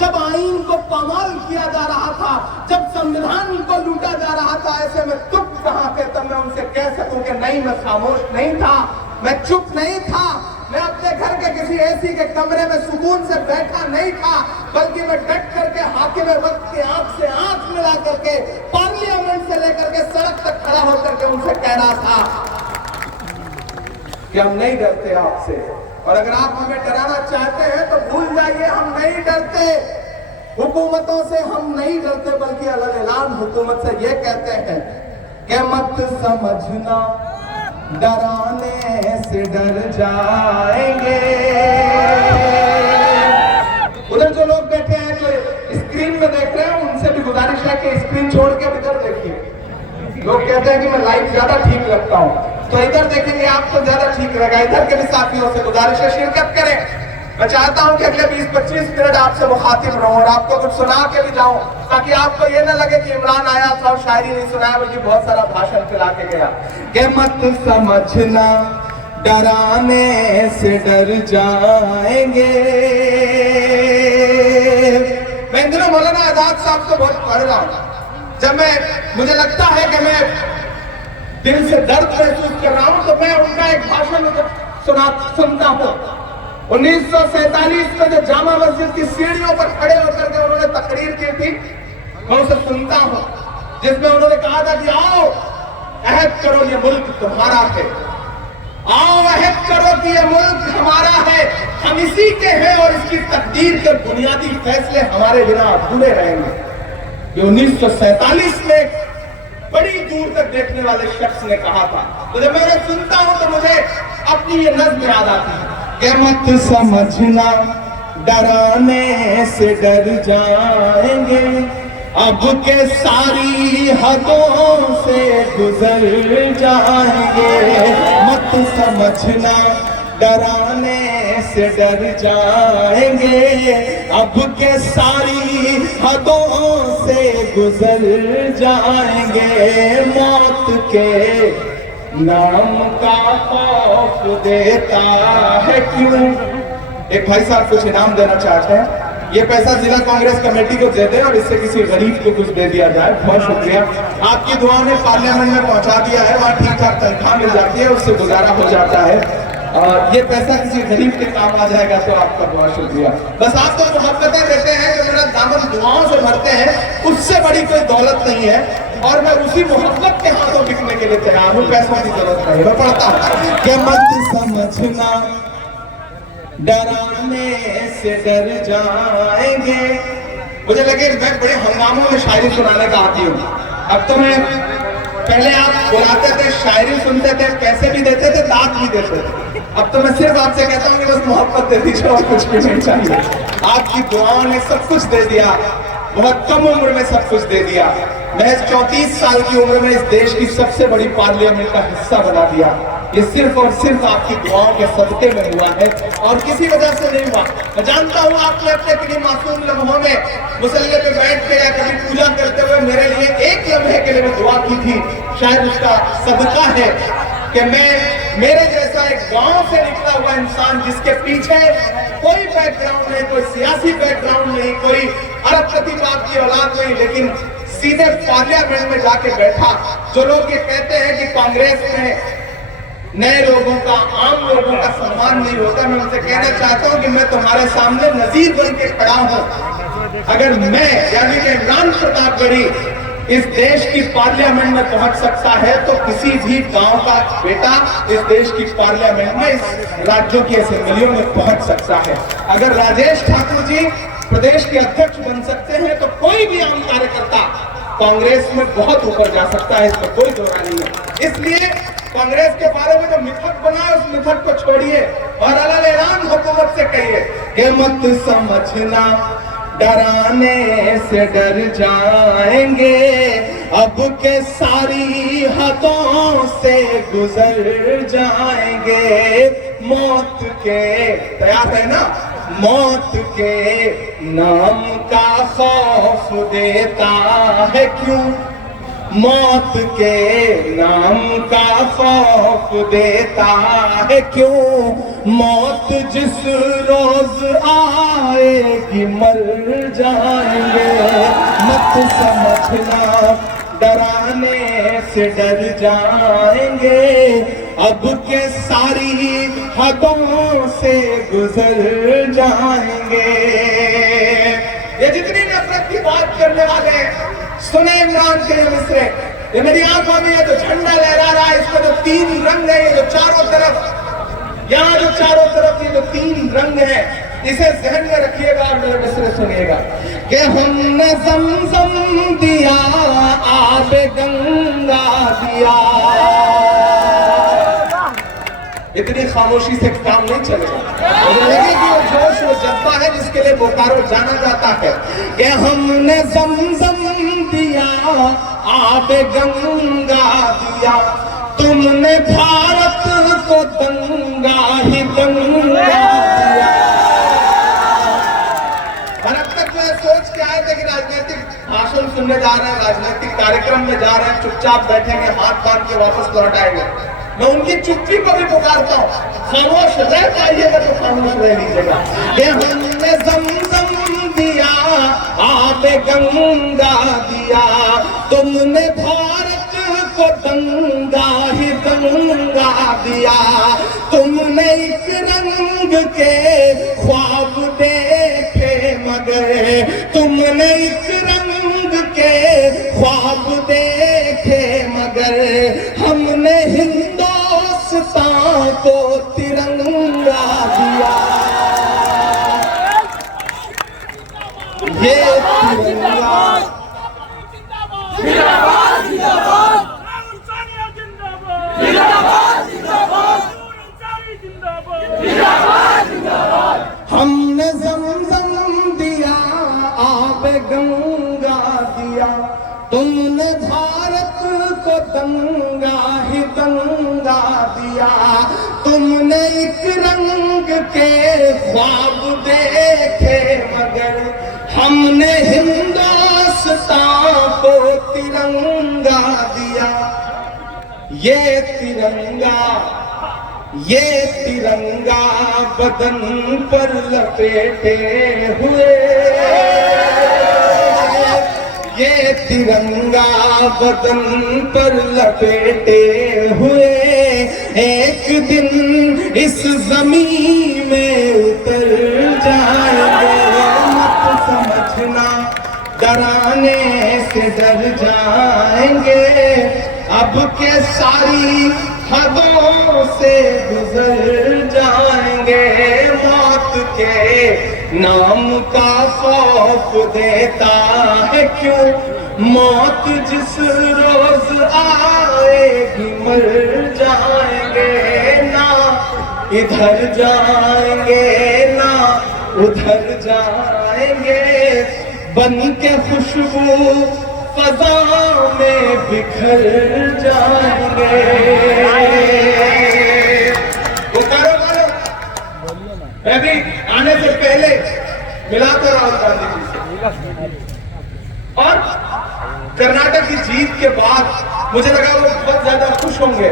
जब आईन को पामाल किया जा रहा था, जब संविधान को लूटा जा रहा था, ऐसे में चुप कहां थे। तब मैं उनसे कह सकूं कि नहीं, मैं खामोश नहीं था, मैं चुप नहीं था, मैं अपने घर के किसी एसी के कमरे में सुकून से बैठा नहीं था, बल्कि मैं डट करके हाकिम वक्त की आंख से आंख मिला करके पार्लियामेंट से लेकर के सड़क तक खड़ा होकर के उनसे कह रहा था कि हम नहीं डरते आपसे, और अगर आप हमें डराना चाहते हैं तो भूल जाइए, हम नहीं डरते हुकूमतों से, हम नहीं डरते, बल्कि अलग-ऐलान हुकूमत से ये कहते हैं कि मत समझना डराने से डर जाएंगे। उधर जो लोग बैठे हैं, जो स्क्रीन में देख रहे हैं, उनसे भी गुजारिश है कि स्क्रीन छोड़ के इधर देखिए। लोग कहते हैं कि मैं लाइट ज्यादा ठीक रखता हूं, तो इधर देखेंगे आप तो ज्यादा ठीक रहेगा। इधर के भी साथियों से गुजारिश है शिरकत करें। मैं चाहता हूं कि अगले 20-25 मिनट आपसे मुखातिब रहूं और आपको कुछ सुना के भी जाऊं, ताकि आपको ये न लगे कि इमरान आया था और शायरी नहीं सुनाया, बल्कि बहुत सारा भाषण फैला के गया। कि मत समझना डराने से डर जाएंगे। मैं इन दिनों मौलाना आजाद साहब को बहुत पढ़ रहा हूं। जब मुझे लगता है कि मैं दिल से दर्द महसूस कर रहा हूं, तो मैं उनका एक भाषण सुनता हूं। 1947 में जो जामा मस्जिद की सीढ़ियों पर खड़े होकर के उन्होंने तकरीर की थी, मैं उसे सुनता हूं, जिसमें उन्होंने कहा था कि आओ अहद करो ये मुल्क तुम्हारा है, आओ अहद करो कि ये मुल्क हमारा है, हम इसी के हैं और इसकी तकदीर के बुनियादी फैसले हमारे बिना अधूरे रहेंगे। ये 1947 में बड़ी दूर तक देखने वाले शख्स ने कहा था। तो जब मैं उन्हें सुनता हूं तो मुझे अपनी ये नज़्म याद आती है कि मत समझना डराने से डर जाएंगे, अब के सारी हदों से गुजर जाएंगे। मत समझना डराने से डर जाएंगे, अब के सारी हदों से गुजर जाएंगे। मौत के नाम का खौफ देता है क्यों एक भाई साहब कुछ इनाम देना चाहते हैं, ये पैसा जिला कांग्रेस कमेटी को दे दें और इससे किसी गरीब को कुछ दे दिया जाए। बहुत शुक्रिया, आपकी दुआ ने पार्लियामेंट में पहुंचा दिया है, वहाँ ठीक ठाक तनख्वाह मिल जाती है, उससे गुजारा हो जाता है। और ये पैसा किसी गरीब के काम आ जाएगा तो आपका बहुत शुक्रिया। बस आप तो मोहब्बतें देते हैं कि मेरा दामन दुआओं से भरते हैं, उससे बड़ी कोई दौलत नहीं है, और मैं उसी मोहब्बत के हाथों बिकने के लिए तैयार हूँ, पैसों की जरूरत नहीं। मैं पढ़ता हूँ कि मत समझना डराने से डर जाएंगे। मुझे लगे मैं बड़े हंगामों में शायरी सुनाने का आती हूँ। अब तो मैं, पहले आप बुलाते थे, शायरी सुनते थे, पैसे भी देते थे, दांत भी देते थे। अब तो मैं सिर्फ आपसे कहता हूँ कि बस मोहब्बत दे दीजिए और कुछ भी नहीं चाहिए। आपकी दुआओं ने सब कुछ दे दिया, बहुत कम उम्र में सब कुछ दे दिया। महज 34 साल की उम्र में इस देश की सबसे बड़ी पार्लियामेंट का हिस्सा बना दिया। ये सिर्फ और सिर्फ आपकी दुआओं के सदके में हुआ है और किसी वजह से नहीं हुआ। मैं जानता हूँ आपने अपने किन्हीं मासूम लम्हों में मुसल्ले पे बैठ के या कभी पूजा करते हुए मेरे लिए एक लम्हे के लिए मैं दुआ की थी। शायद उसका सदका है कि मैं, मेरे जैसा एक गांव से निकला हुआ इंसान जिसके पीछे कोई बैकग्राउंड नहीं, कोई सियासी बैकग्राउंड नहीं, कोई अरबपति बाप की औलाद नहीं, लेकिन सीधे पार्लियामेंट में जाके बैठा। जो लोग ये कहते हैं कि कांग्रेस में नए लोगों का, आम लोगों का सम्मान नहीं होता, मैं उनसे कहना चाहता हूं कि मैं तुम्हारे सामने नजीर बन के खड़ा हूं। अगर मैं यानी कि इमरान प्रतापगढ़ी इस देश की पार्लियामेंट में पहुंच सकता है तो किसी भी गांव का बेटा इस देश की पार्लियामेंट में, इस राज्यों की असेंबलियों में पहुंच सकता है। अगर राजेश ठाकुर जी प्रदेश के अध्यक्ष बन सकते हैं तो कोई भी आम कार्यकर्ता कांग्रेस में बहुत ऊपर जा सकता है, इसमें कोई दोहरा नहीं है। इसलिए कांग्रेस के बारे में जो मिथक बना है उस मिथक को छोड़िए और अलग ऐलान हुकूमत से कहिए कि मत समझना डराने से डर जाएंगे, अब के सारी हदों से गुजर जाएंगे। मौत के, तैयार है ना, मौत के नाम का खौफ देता है क्यों, मौत के नाम का खौफ देता है क्यों, मौत जिस रोज आएगी मर जाएंगे। मत समझना डराने से डर जाएंगे, अब के सारी हदों से गुजर जाएंगे। ये जितनी नफरत की बात करने वाले हैं, सुने इमरान के मिसरे, ये मेरी आंखों में ये जो झंडा लहरा रहा है, इसमें जो 3 रंग है, ये जो चारों तरफ, यहाँ जो चारों तरफ ये जो 3 रंग है, इसे ज़हन में रखिएगा और मेरे मिसरे सुनिएगा कि हमने ज़मज़म दिया, आब गंगा दिया। इतनी खामोशी से काम नहीं चलेगा। मुझे लगे कि वो जोश, वो जज्बा है जिसके लिए बोकारो जाना जाता है कि हमने ज़मज़म दिया, आब गंगा दिया, तुमने भारत को दंगा ही दंगा दिया। और अब तक मैं सोच के आए थे कि राजनीतिक भाषण सुनने जा रहे हैं, राजनीतिक कार्यक्रम में जा रहे हैं, चुपचाप बैठेंगे, हाथ बांध के वापस लौट आएंगे। मैं उनकी चुप्पी को भी पुकारता हूँ, खामोश रह पाइएगा तो खामोश रह लीजिएगा। ये हमने ज़मज़म दिया, आब गंगा दिया, तुमने भारत को दंगा ही दंगा दिया, तुमने एक रंग के ख्वाब देखे मगर, तुमने एक रंग के ख्वाब देखे मगर, हमने हिंदुस्तान को तिरंगा दिया। ये तिरंगा हमने ज़मज़म दिया, आब गंगा दिया, तुमने भारत को दंगा ही दंगा दिया, तुमने एक रंग के ख्वाब देखे मगर, हमने हिंदुस्तान को तिरंगा दिया। ये तिरंगा ये तिरंगा बदन पर लपेटे हुए, ये तिरंगा बदन पर लपेटे हुए एक दिन इस जमीन में उतर जाएंगे। मत समझना डराने से डर जाएंगे, अब के सारी हदों से गुजर जाएंगे। मौत के नाम का खौफ देता है क्यों, मौत जिस रोज आएगी मर जाएंगे। ना इधर जाएंगे ना उधर जाएंगे, बन के खुशबू फजा में बिखर जाएंगे। वो करो मैं भी आने से पहले मिला था राहुल गांधी जी से, और कर्नाटक की जीत के बाद मुझे लगा वो बहुत ज्यादा खुश होंगे,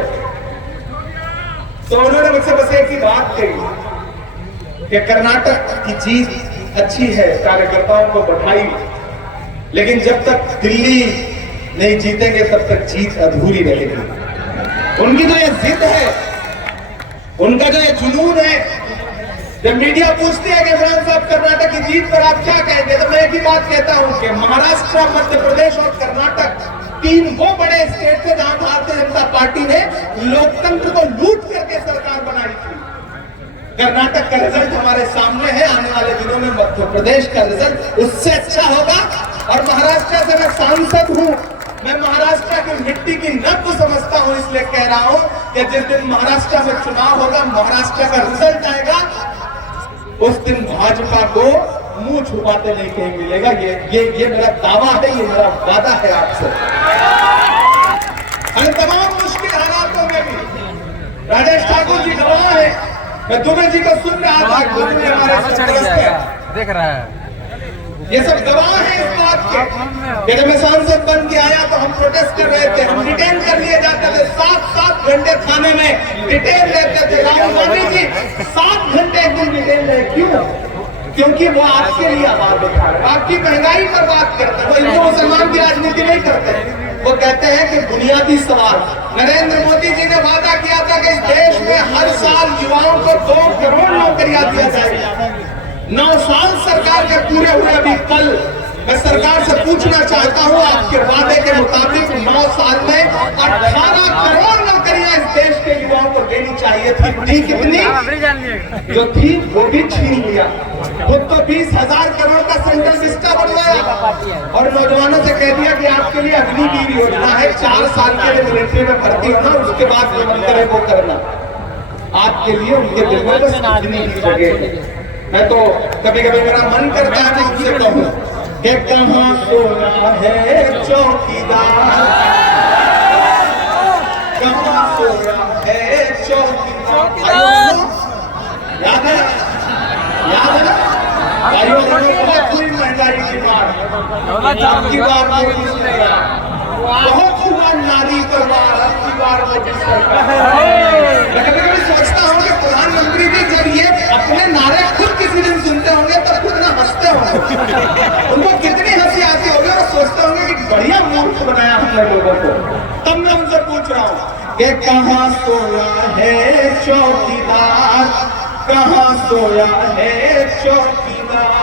तो उन्होंने मुझसे बस एक ही बात कही कि कर्नाटक की जीत अच्छी है, कार्यकर्ताओं को बधाई, लेकिन जब तक दिल्ली नहीं जीतेंगे तब तक जीत अधूरी रहेगी। उनकी जो ये जिद है, उनका जो ये जुनून है, जब मीडिया पूछती है कि इमरान साहब कर्नाटक की जीत पर आप क्या कहेंगे, तो मैं एक ही बात कहता हूं कि महाराष्ट्र, मध्य प्रदेश और कर्नाटक तीन वो बड़े स्टेट थे जहां भारतीय जनता पार्टी ने लोकतंत्र को लूट करके सरकार बनाई थी। कर्नाटक का रिजल्ट हमारे सामने है, आने वाले दिनों में मध्य प्रदेश का रिजल्ट उससे अच्छा होगा। और महाराष्ट्र से मैं सांसद हूं, मैं महाराष्ट्र की मिट्टी की नब्ज समझता हूं, इसलिए कह रहा हूं कि जिस दिन महाराष्ट्र में चुनाव होगा, महाराष्ट्र का रिजल्ट आएगा, उस दिन भाजपा को मुंह छुपाते नहीं कहीं मिलेगा। ये मेरा दावा है, ये मेरा वादा है आपसे। हर तमाम मुश्किल हालातों में भी राजेश ठाकुर जी गवाह है। मैं दुबे जी को सुन रहा था, देख रहा है, ये सब गवाह है इस बात के। जब मैं सांसद बन के आया तो हम प्रोटेस्ट कर रहे थे, हम डिटेन कर लिए जाते थे, 7-7 घंटे थाने में डिटेन रहते थे। राहुल गांधी जी 7 घंटे एक दिन डिटेन रहे, क्यों? क्योंकि वो आपके लिए आवाज उठा रहे, आपकी महंगाई पर बात करते हैं। वो हिंदू मुसलमान की राजनीति नहीं करते, वो कहते हैं कि बुनियादी सवाल। नरेंद्र मोदी जी ने वादा किया था कि इस देश में हर साल युवाओं को 2 करोड़ नौकरियां दिया जाएगी। 9 साल सरकार के पूरे हुए अभी कल। मैं सरकार से पूछना चाहता हूं, आपके वादे के मुताबिक 9 साल में 18 करोड़ नौकरियां इस देश के युवाओं को देनी चाहिए थी कितनी जो थी वो भी छीन लिया। खुद तो 20,000 करोड़ का सेंट्रल विस्टा बनवाया और नौजवानों से कह दिया कि आपके लिए अग्निवीर योजना है, 4 साल के लिए मिलिट्री में भर्ती होना, उसके बाद जो मन करे वो करना। आपके लिए उनके दिल में बस इतनी ही जगह है। मैं तो कभी कभी मेरा मन करता है मैं उनसे कहूं कि कहां सोया है चौकीदार, कहां सोया है चौकीदार। याद है भाइयों, बहुत हुई महंगाई की बात, आपकी बार मोदी सरकार, बहुत हुआ नारी पर वार, आपकी बार मोदी सरकार। मैं कभी कभी सोचता हूँ कि प्रधानमंत्री जी जब ये अपने नारे खुद किसी दिन सुनते होंगे तो खुद ना हंसते होंगे, उनको कितनी हंसी आती होगी और सोचते होंगे कि बढ़िया मूर्ख बनाया हमने लोगों को। तब मैं उनसे पूछ रहा हूँ कि कहाँ सोया है चौकीदार, कहाँ सोया है चौकीदार,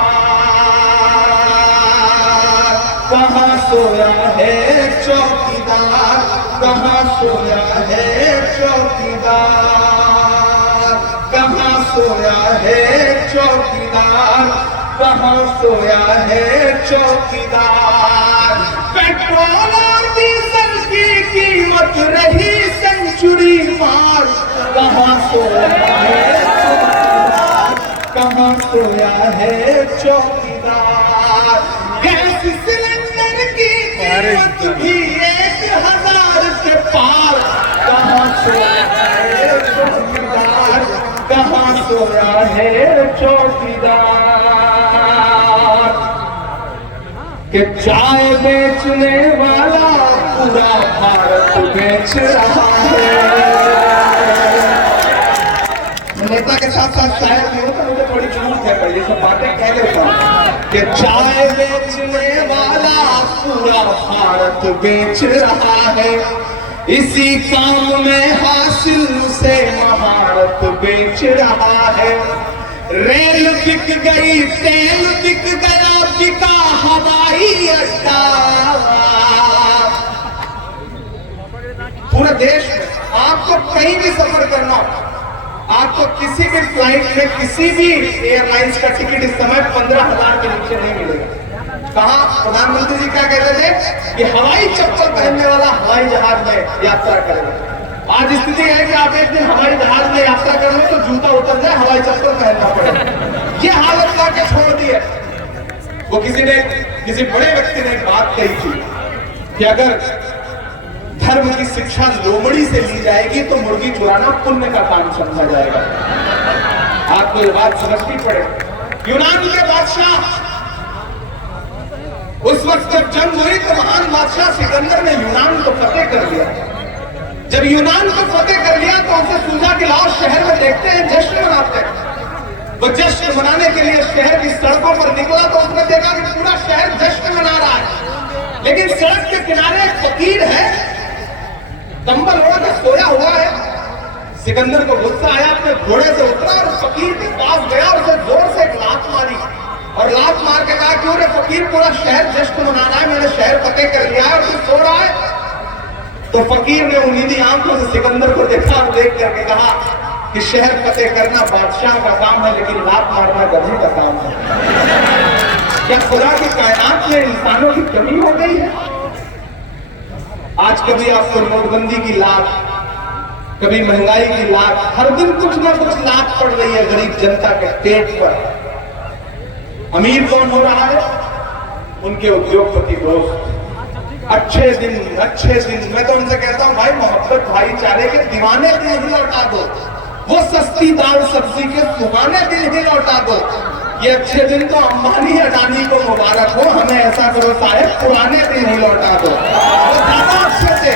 कहाँ सोया है चौकीदार, कहाँ सोया है चौकीदार, कहाँ सोया है चौकीदार, कहाँ सोया है चौकीदार। पेट्रोल और डीजल की कीमत रही सेंचुरी मार, कहाँ सोया है चौकीदार, कहाँ सोया है चौकीदार। गैस सिलेंडर की कीमत भी 1,000 से पार, कहाँ सोया है चौकीदार, कहाँ सोया है चौकीदार। कि चाय बेचने वाला पूरा भारत बेच रहा है, कविता के साथ साथ शायर भी होता, मुझे थोड़ी जरूरत है पहले सब बातें कह लेता हूँ कि चाय बेचने वाला पूरा भारत बेच रहा है, इसी काम में हासिल से महारत बेच रहा है। रेल बिक गई, तेल बिक गया, बिका हवाई अड्डा। पूरे देश में आपको कहीं भी सफर करना हो, आपको किसी भी फ्लाइट में किसी भी एयरलाइंस का टिकट इस समय 15,000 के नीचे नहीं मिलेगा। कहा प्रधानमंत्री जी क्या कहते थे कि हवाई चप्पल पहनने वाला हवाई जहाज में यात्रा करेगा। आज स्थिति है कि आप एक दिन हवाई जहाज में यात्रा कर लो तो जूता उतर जाए, हवाई चप्पल पहनना पड़े। ये हालत लाके छोड़ दी है। वो किसी बड़े व्यक्ति ने एक बात कही थी कि अगर धर्म की शिक्षा लोमड़ी से ली जाएगी तो मुर्गी चुराना पुण्य का काम समझा जाएगा। आपको ये बात समझनी पड़े। यूनान के बादशाह, उस वक्त जब जंग हुई तो महान बादशाह सिकंदर ने यूनान को फतेह कर लिया। जब यूनान को फतेह कर लिया तो उसे सूझा कि लाओ शहर में देखते हैं, जश्न मनाते हैं। वो जश्न मनाने के लिए शहर की सड़कों पर निकला तो उसने देखा कि पूरा शहर जश्न मना रहा है, लेकिन सड़क के किनारे एक फकीर है, कंबल ओढ़ के सोया हुआ है। सिकंदर को गुस्सा आया, अपने घोड़े से उतरा और फकीर के पास गया और उसे जोर से एक लात मारी और लात मार के कहा कि फकीर पूरा शहर जश्न मनाना है, मैंने शहर फतेह कर लिया है और तू सो रहा है। तो फकीर ने उम्मीदी आंखों से सिकंदर को देखा और देख करके कहा कि शहर फतेह करना बादशाह का काम है, लेकिन लात मारना गधे का काम है। क्या खुदा की कायनात में इंसानों की कमी हो गई है? आज कभी आपको नोटबंदी की लात, कभी महंगाई की लात, हर दिन कुछ ना कुछ लात पड़ रही है गरीब जनता के पेट पर। अमीर कौन हो रहा है? उनके उद्योगपति दोस्त। अच्छे दिन मैं तो उनसे कहता हूं भाई मोहब्बत भाईचारे के दीवाने दिल ही लौटा दो, वो सस्ती दाल सब्जी के सुहाने दिल ही लौटा दो। ये अच्छे दिन तो अंबानी अडानी को मुबारक हो, हमें ऐसा करो साहेब पुराने दिन ही लौटा दो। ज्यादा अच्छे से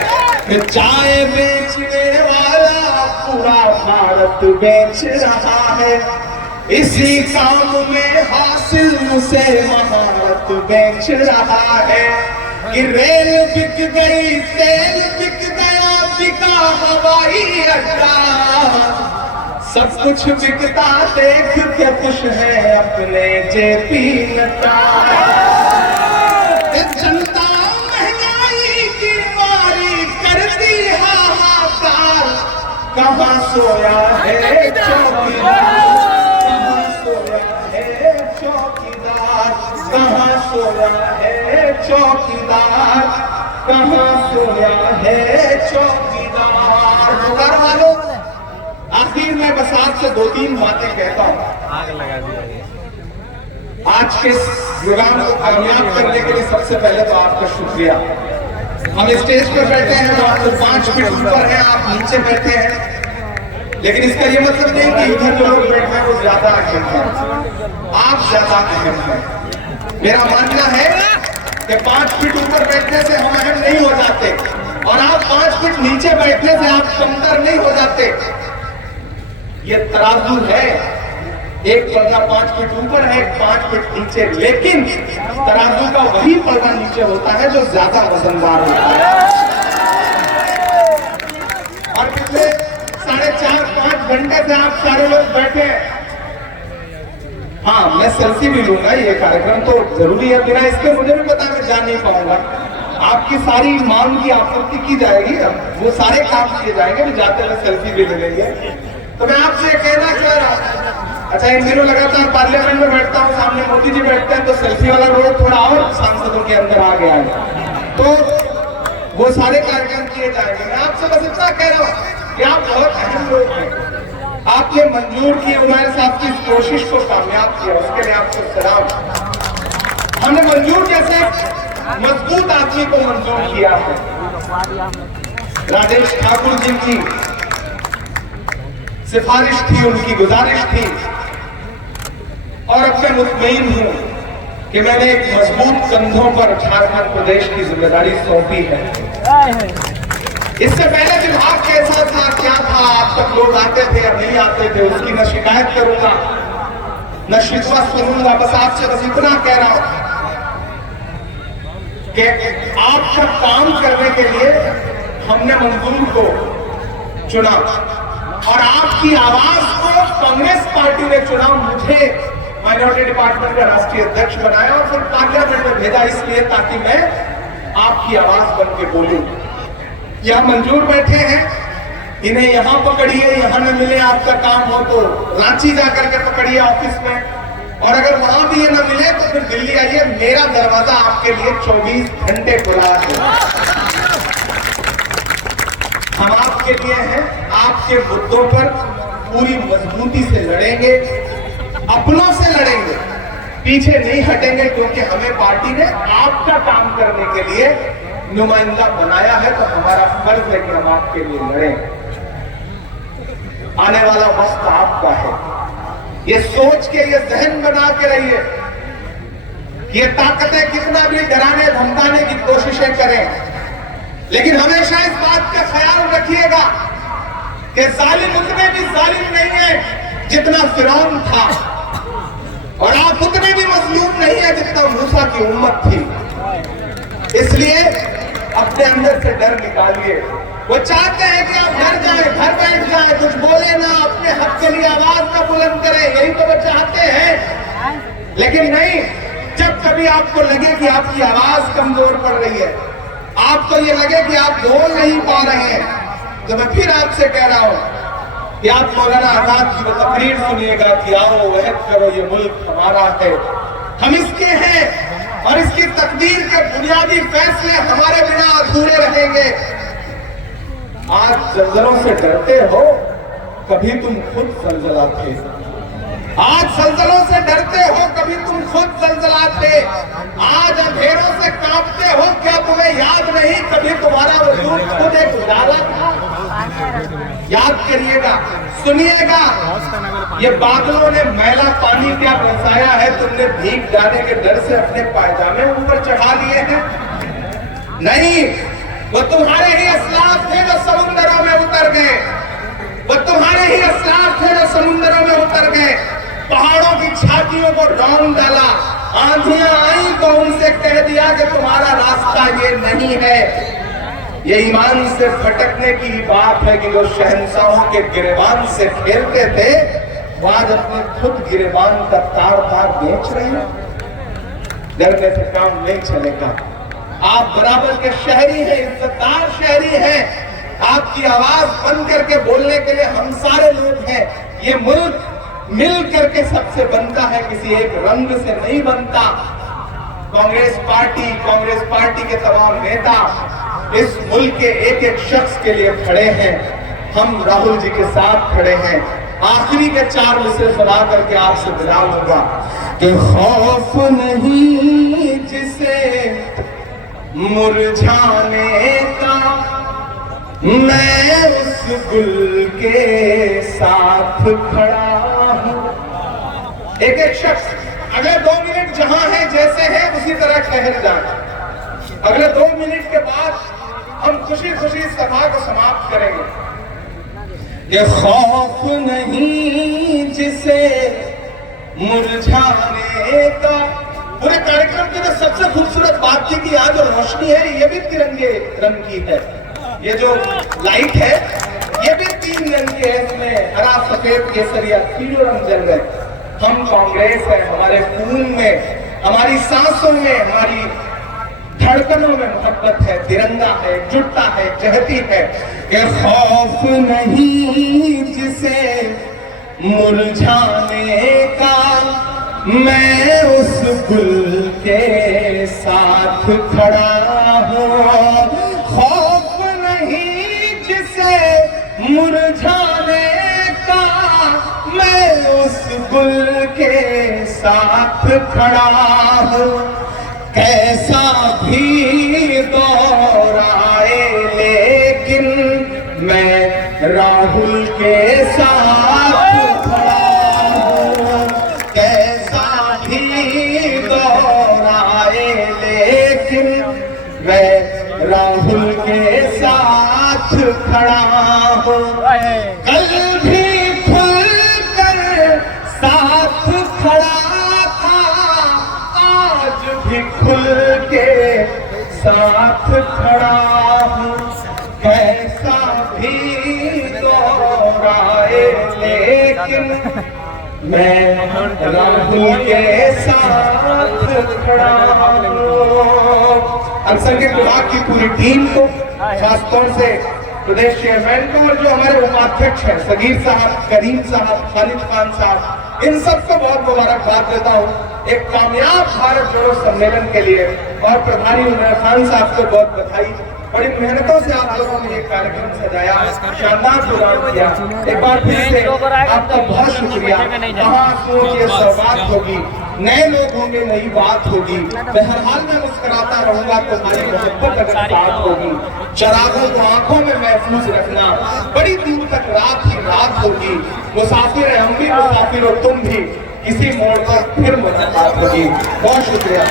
चाय बेचने वाला पूरा भारत बेच रहा है, इसी काम में हासिल से महारत बेच रहा है। कि रेल बिक गई, तेल बिक गया, बिका हवाई अड्डा। सब कुछ बिकता देख के खुश है अपने जेपी नड्डा। जनता महंगाई की मारी करती हाहाकार, कहाँ सोया है चौकीदार, कहाँ सोया है चौकीदार, कहाँ सोया है चौकीदार। जुगाड़ वालों, आखिर में बस आपसे 2-3 बातें कहता हूँ। आग लगा दिया। आज के प्रोग्राम को कामयाब करने के लिए सबसे पहले तो आपका शुक्रिया। हम स्टेज पर बैठे हैं तो आप 5 फीट ऊपर हैं, आप नीचे बैठे हैं, लेकिन इसका ये मतलब नहीं कि इधर जो लोग बैठे हैं वो ज्यादा अहम है, आप ज्यादा अहम हैं। मेरा मानना है कि 5 फीट ऊपर बैठने से हम अहम नहीं हो जाते और आप 5 फीट नीचे बैठने से आप कमतर नहीं हो जाते। ये तराजू है, एक पलड़ा 5 फीट ऊपर है, 5 फीट नीचे, लेकिन तराजू का वही पलड़ा नीचे होता है जो ज्यादा वजनदार होता है। और पिछले 4.5-5 घंटे से आप सारे लोग बैठे हैं। हाँ, मैं सेल्फी भी लूंगा, ये कार्यक्रम तो जरूरी है, बिना इसके मुझे भी पता मैं जा नहीं पाऊंगा। आपकी सारी मांग की आपूर्ति की जाएगी, वो सारे काम किए जाएंगे, जाते हुए सेल्फी भी ले लेंगे। तो मैं आपसे कहना चाह रहा हूँ, अच्छा इन दिनों लगातार पार्लियामेंट में बैठता हूँ, सामने मोदी जी बैठते हैं तो सेल्फी वाला रोड थोड़ा और सांसदों के अंदर आ गया है, तो वो सारे कार्यक्रम किए जाएंगे। मैं आपसे बस इतना कह रहा हूँ कि आप बहुत अहम लोग हैं, आपने मंजूर की उमर साहब की कोशिश को कामयाब किया, उसके लिए आपको सलाम। हमने मंजूर जैसे मजबूत आदमी को मंजूर किया है। राजेश ठाकुर जी की सिफारिश थी, उनकी गुजारिश थी, और अब मैं मुतमईन हूं कि मैंने एक मजबूत कंधों पर झारखंड प्रदेश की जिम्मेदारी सौंपी है। इससे पहले विभाग कैसा था, क्या था, आप तक लोग आते थे या नहीं आते थे, उसकी न शिकायत करूंगा, न शिकवा सुनूंगा। बस आपसे बस इतना कह रहा हूं कि आपका काम करने के लिए हमने मंजूर को चुना और आपकी आवाज को कांग्रेस पार्टी ने चुना। मुझे माइनॉरिटी डिपार्टमेंट का राष्ट्रीय अध्यक्ष बनाया और फिर पार्लियामेंट में भेजा, इसलिए ताकि मैं आपकी आवाज बन के बोलूं। यह मंजूर बैठे हैं, इन्हें यहां पकड़िए, यहां न मिले आपका काम हो तो रांची जाकर के पकड़िए ऑफिस में, और अगर वहां भी ये न मिले तो फिर दिल्ली आइए। मेरा दरवाजा आपके लिए 24 घंटे खुला है। हम आपके लिए हैं, आपके मुद्दों पर पूरी मजबूती से लड़ेंगे, अपनों से लड़ेंगे, पीछे नहीं हटेंगे, क्योंकि हमें पार्टी ने आपका काम करने के लिए नुमाइंदा बनाया है, तो हमारा फर्ज है कि हम आपके लिए लड़ें। आने वाला वक्त आपका है, ये सोच के, ये जहन बना के रहिए। ये ताकतें कितना भी डराने धमकाने की कोशिशें करें, लेकिन हमेशा इस बात का ख्याल रखिएगा कि जालिम उतने भी जालिम नहीं है जितना फिरौन था, और आप उतने भी मजलूम नहीं है जितना मूसा की उम्मत थी। इसलिए अपने अंदर से डर निकालिए। वो चाहते हैं कि आप डर जाएं, घर बैठ जाएं, कुछ बोले ना, अपने हक के लिए आवाज ना बुलंद करें, यही तो वो चाहते हैं। लेकिन नहीं, जब कभी आपको लगे कि आपकी आवाज कमजोर पड़ रही है, आपको ये लगे कि आप बोल नहीं पा रहे हैं, तो मैं फिर आपसे कह रहा हूं कि आप मौलाना आजाद की वो तकरीर सुनिएगा कि आओ वहद करो, ये मुल्क हमारा है, हम इसके हैं, और इसकी तकदीर के बुनियादी फैसले हमारे बिना अधूरे रहेंगे। आज जलजलों से डरते हो, कभी तुम खुद जलजला थे। आज जलजलों से डरते हो, कभी तुम खुद जलजला थे। आज अंधेरों से कांपते हो, क्या तुम्हें याद नहीं कभी तुम्हारा वजूद खुद एक उजाला था। याद करिएगा, सुनिएगा, ये बादलों ने मैला पानी क्या बरसाया है, तुमने भीग जाने के डर से अपने पायजामे ऊपर चढ़ा लिए हैं? नहीं, वो तुम्हारे ही असलाफ थे जो समुद्रों में उतर गए, वो तुम्हारे ही असलाफ थे जो समुद्रों में उतर गए, पहाड़ों की छातियों को रौंद डाला, आंधियां आई तो उनसे कह दिया कि तुम्हारा रास्ता ये नहीं है। ये ईमान से भटकने की बात है कि जो शहंशाहों के गिरेबान से खेलते थे, वो आज अपने खुद गिरेबान का तार तार बेच रहे हैं। डरने से काम नहीं चलेगा। आप बराबर के शहरी हैं, इज्जतदार शहरी हैं। आपकी आवाज बंद करके बोलने के लिए हम सारे लोग हैं। ये मुल्क मिल करके सबसे बनता है, किसी एक रंग से नहीं बनता। कांग्रेस पार्टी के तमाम नेता इस मुल्क के एक एक शख्स के लिए खड़े हैं। हम राहुल जी के साथ खड़े हैं। आखिरी के 4 मिसरे सुना करके आपसे विदा लूंगा कि खौफ नहीं जिसे मुरझाने का, मैं उस गुल के साथ खड़ा हूं। एक एक शख्स अगले 2 मिनट जहां है जैसे है उसी तरह ठहर जाए। अगले 2 मिनट के बाद हम खुशी खुशी सभा को समाप्त करेंगे। ये खौफ नहीं जिसे मुरझाने का। पूरे कार्यक्रम की जो सबसे खूबसूरत बात थी कि यहाँ जो रोशनी है ये भी तिरंगे रंग की है। ये जो लाइट है ये भी 3 रंग की है, इसमें हरा सफेद केसरिया तीनों रंग जल रहे। हम कांग्रेस है, हमारे खून में, हमारी सांसों में, हमारी धड़कनों में मोहब्बत है, तिरंगा है, जुटता है, जहती है। ये खौफ नहीं जिसे मुरझाने का, मैं उस गुल के साथ खड़ा हूँ। खौफ नहीं जिसे मुरझाने का, मैं उस गुल के साथ खड़ा हूँ। कैसा भी दौर आए लेकिन मैं राहुल के साथ खड़ा हूँ। कैसा भी दौर आए लेकिन मैं राहुल के साथ खड़ा हूँ। कल भी खुल कर साथ खड़ा हूँ, कैसा भी दोहराए लेकिन मैं राहुल के साथ खड़ा हूँ। अल्पसंख्यक विभाग की पूरी टीम को, खासतौर से प्रदेश चेयरमैन को, और जो हमारे उपाध्यक्ष हैं सगीर साहब, करीम साहब, खालिद खान साहब, इन सबको बहुत मुबारकबाद देता हूँ एक कामयाब भारत जोड़ो सम्मेलन के लिए। और प्रभारी उमर खान साहब को बहुत बधाई। बड़ी मेहनतों से आप लोगों ने ये कार्यक्रम सजाया, शानदार प्रोग्राम किया। एक बार फिर से आपका बहुत शुक्रिया। वहाँ सोचिए सौगात होगी, नए लोग होंगे, नई बात होगी। मैं हर हाल में मुस्कुराता रहूंगा तो हमारी मोहब्बत अगर साथ होगी। चरागों को आंखों में महफूज रखना, बड़ी दूर तक रात ही रात होगी। मुसाफिर है हम भी, मुसाफिर हो तुम भी, किसी मोड़ पर फिर मुलाकात होगी। बहुत शुक्रिया।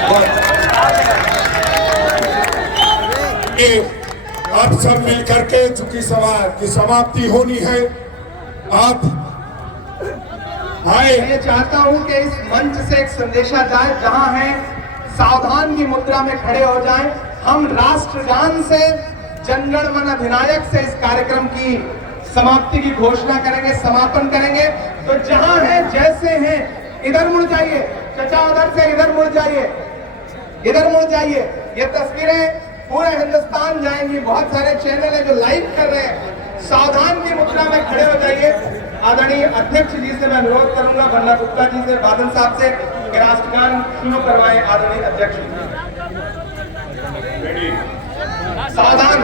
आप सब मिलकर के चूंकि सभा की समाप्ति होनी है, आप आए। मैं चाहता हूं कि इस मंच से एक संदेशा जाए, जहां है सावधान की मुद्रा में खड़े हो जाएं। हम राष्ट्रगान से, जनगण मन अधिनायक से इस कार्यक्रम की समाप्ति की घोषणा करेंगे, समापन करेंगे। तो जहां है, जैसे हैं, इधर मुड़ जाइए। चचा उधर से इधर मुड़ जाइए, इधर मुड़ जाइए। ये तस्वीरें पूरे हिंदुस्तान जाएंगी, बहुत सारे चैनल है जो लाइव कर रहे हैं। सावधान की मुद्रा में खड़े हो जाइए। आदरणीय अध्यक्ष जी से मैं अनुरोध करूंगा, बन्ना गुप्ता जी से, बादल साहब से, कि राष्ट्रगान शुरू करवाएं। आदरणीय अध्यक्ष जी, सावधान।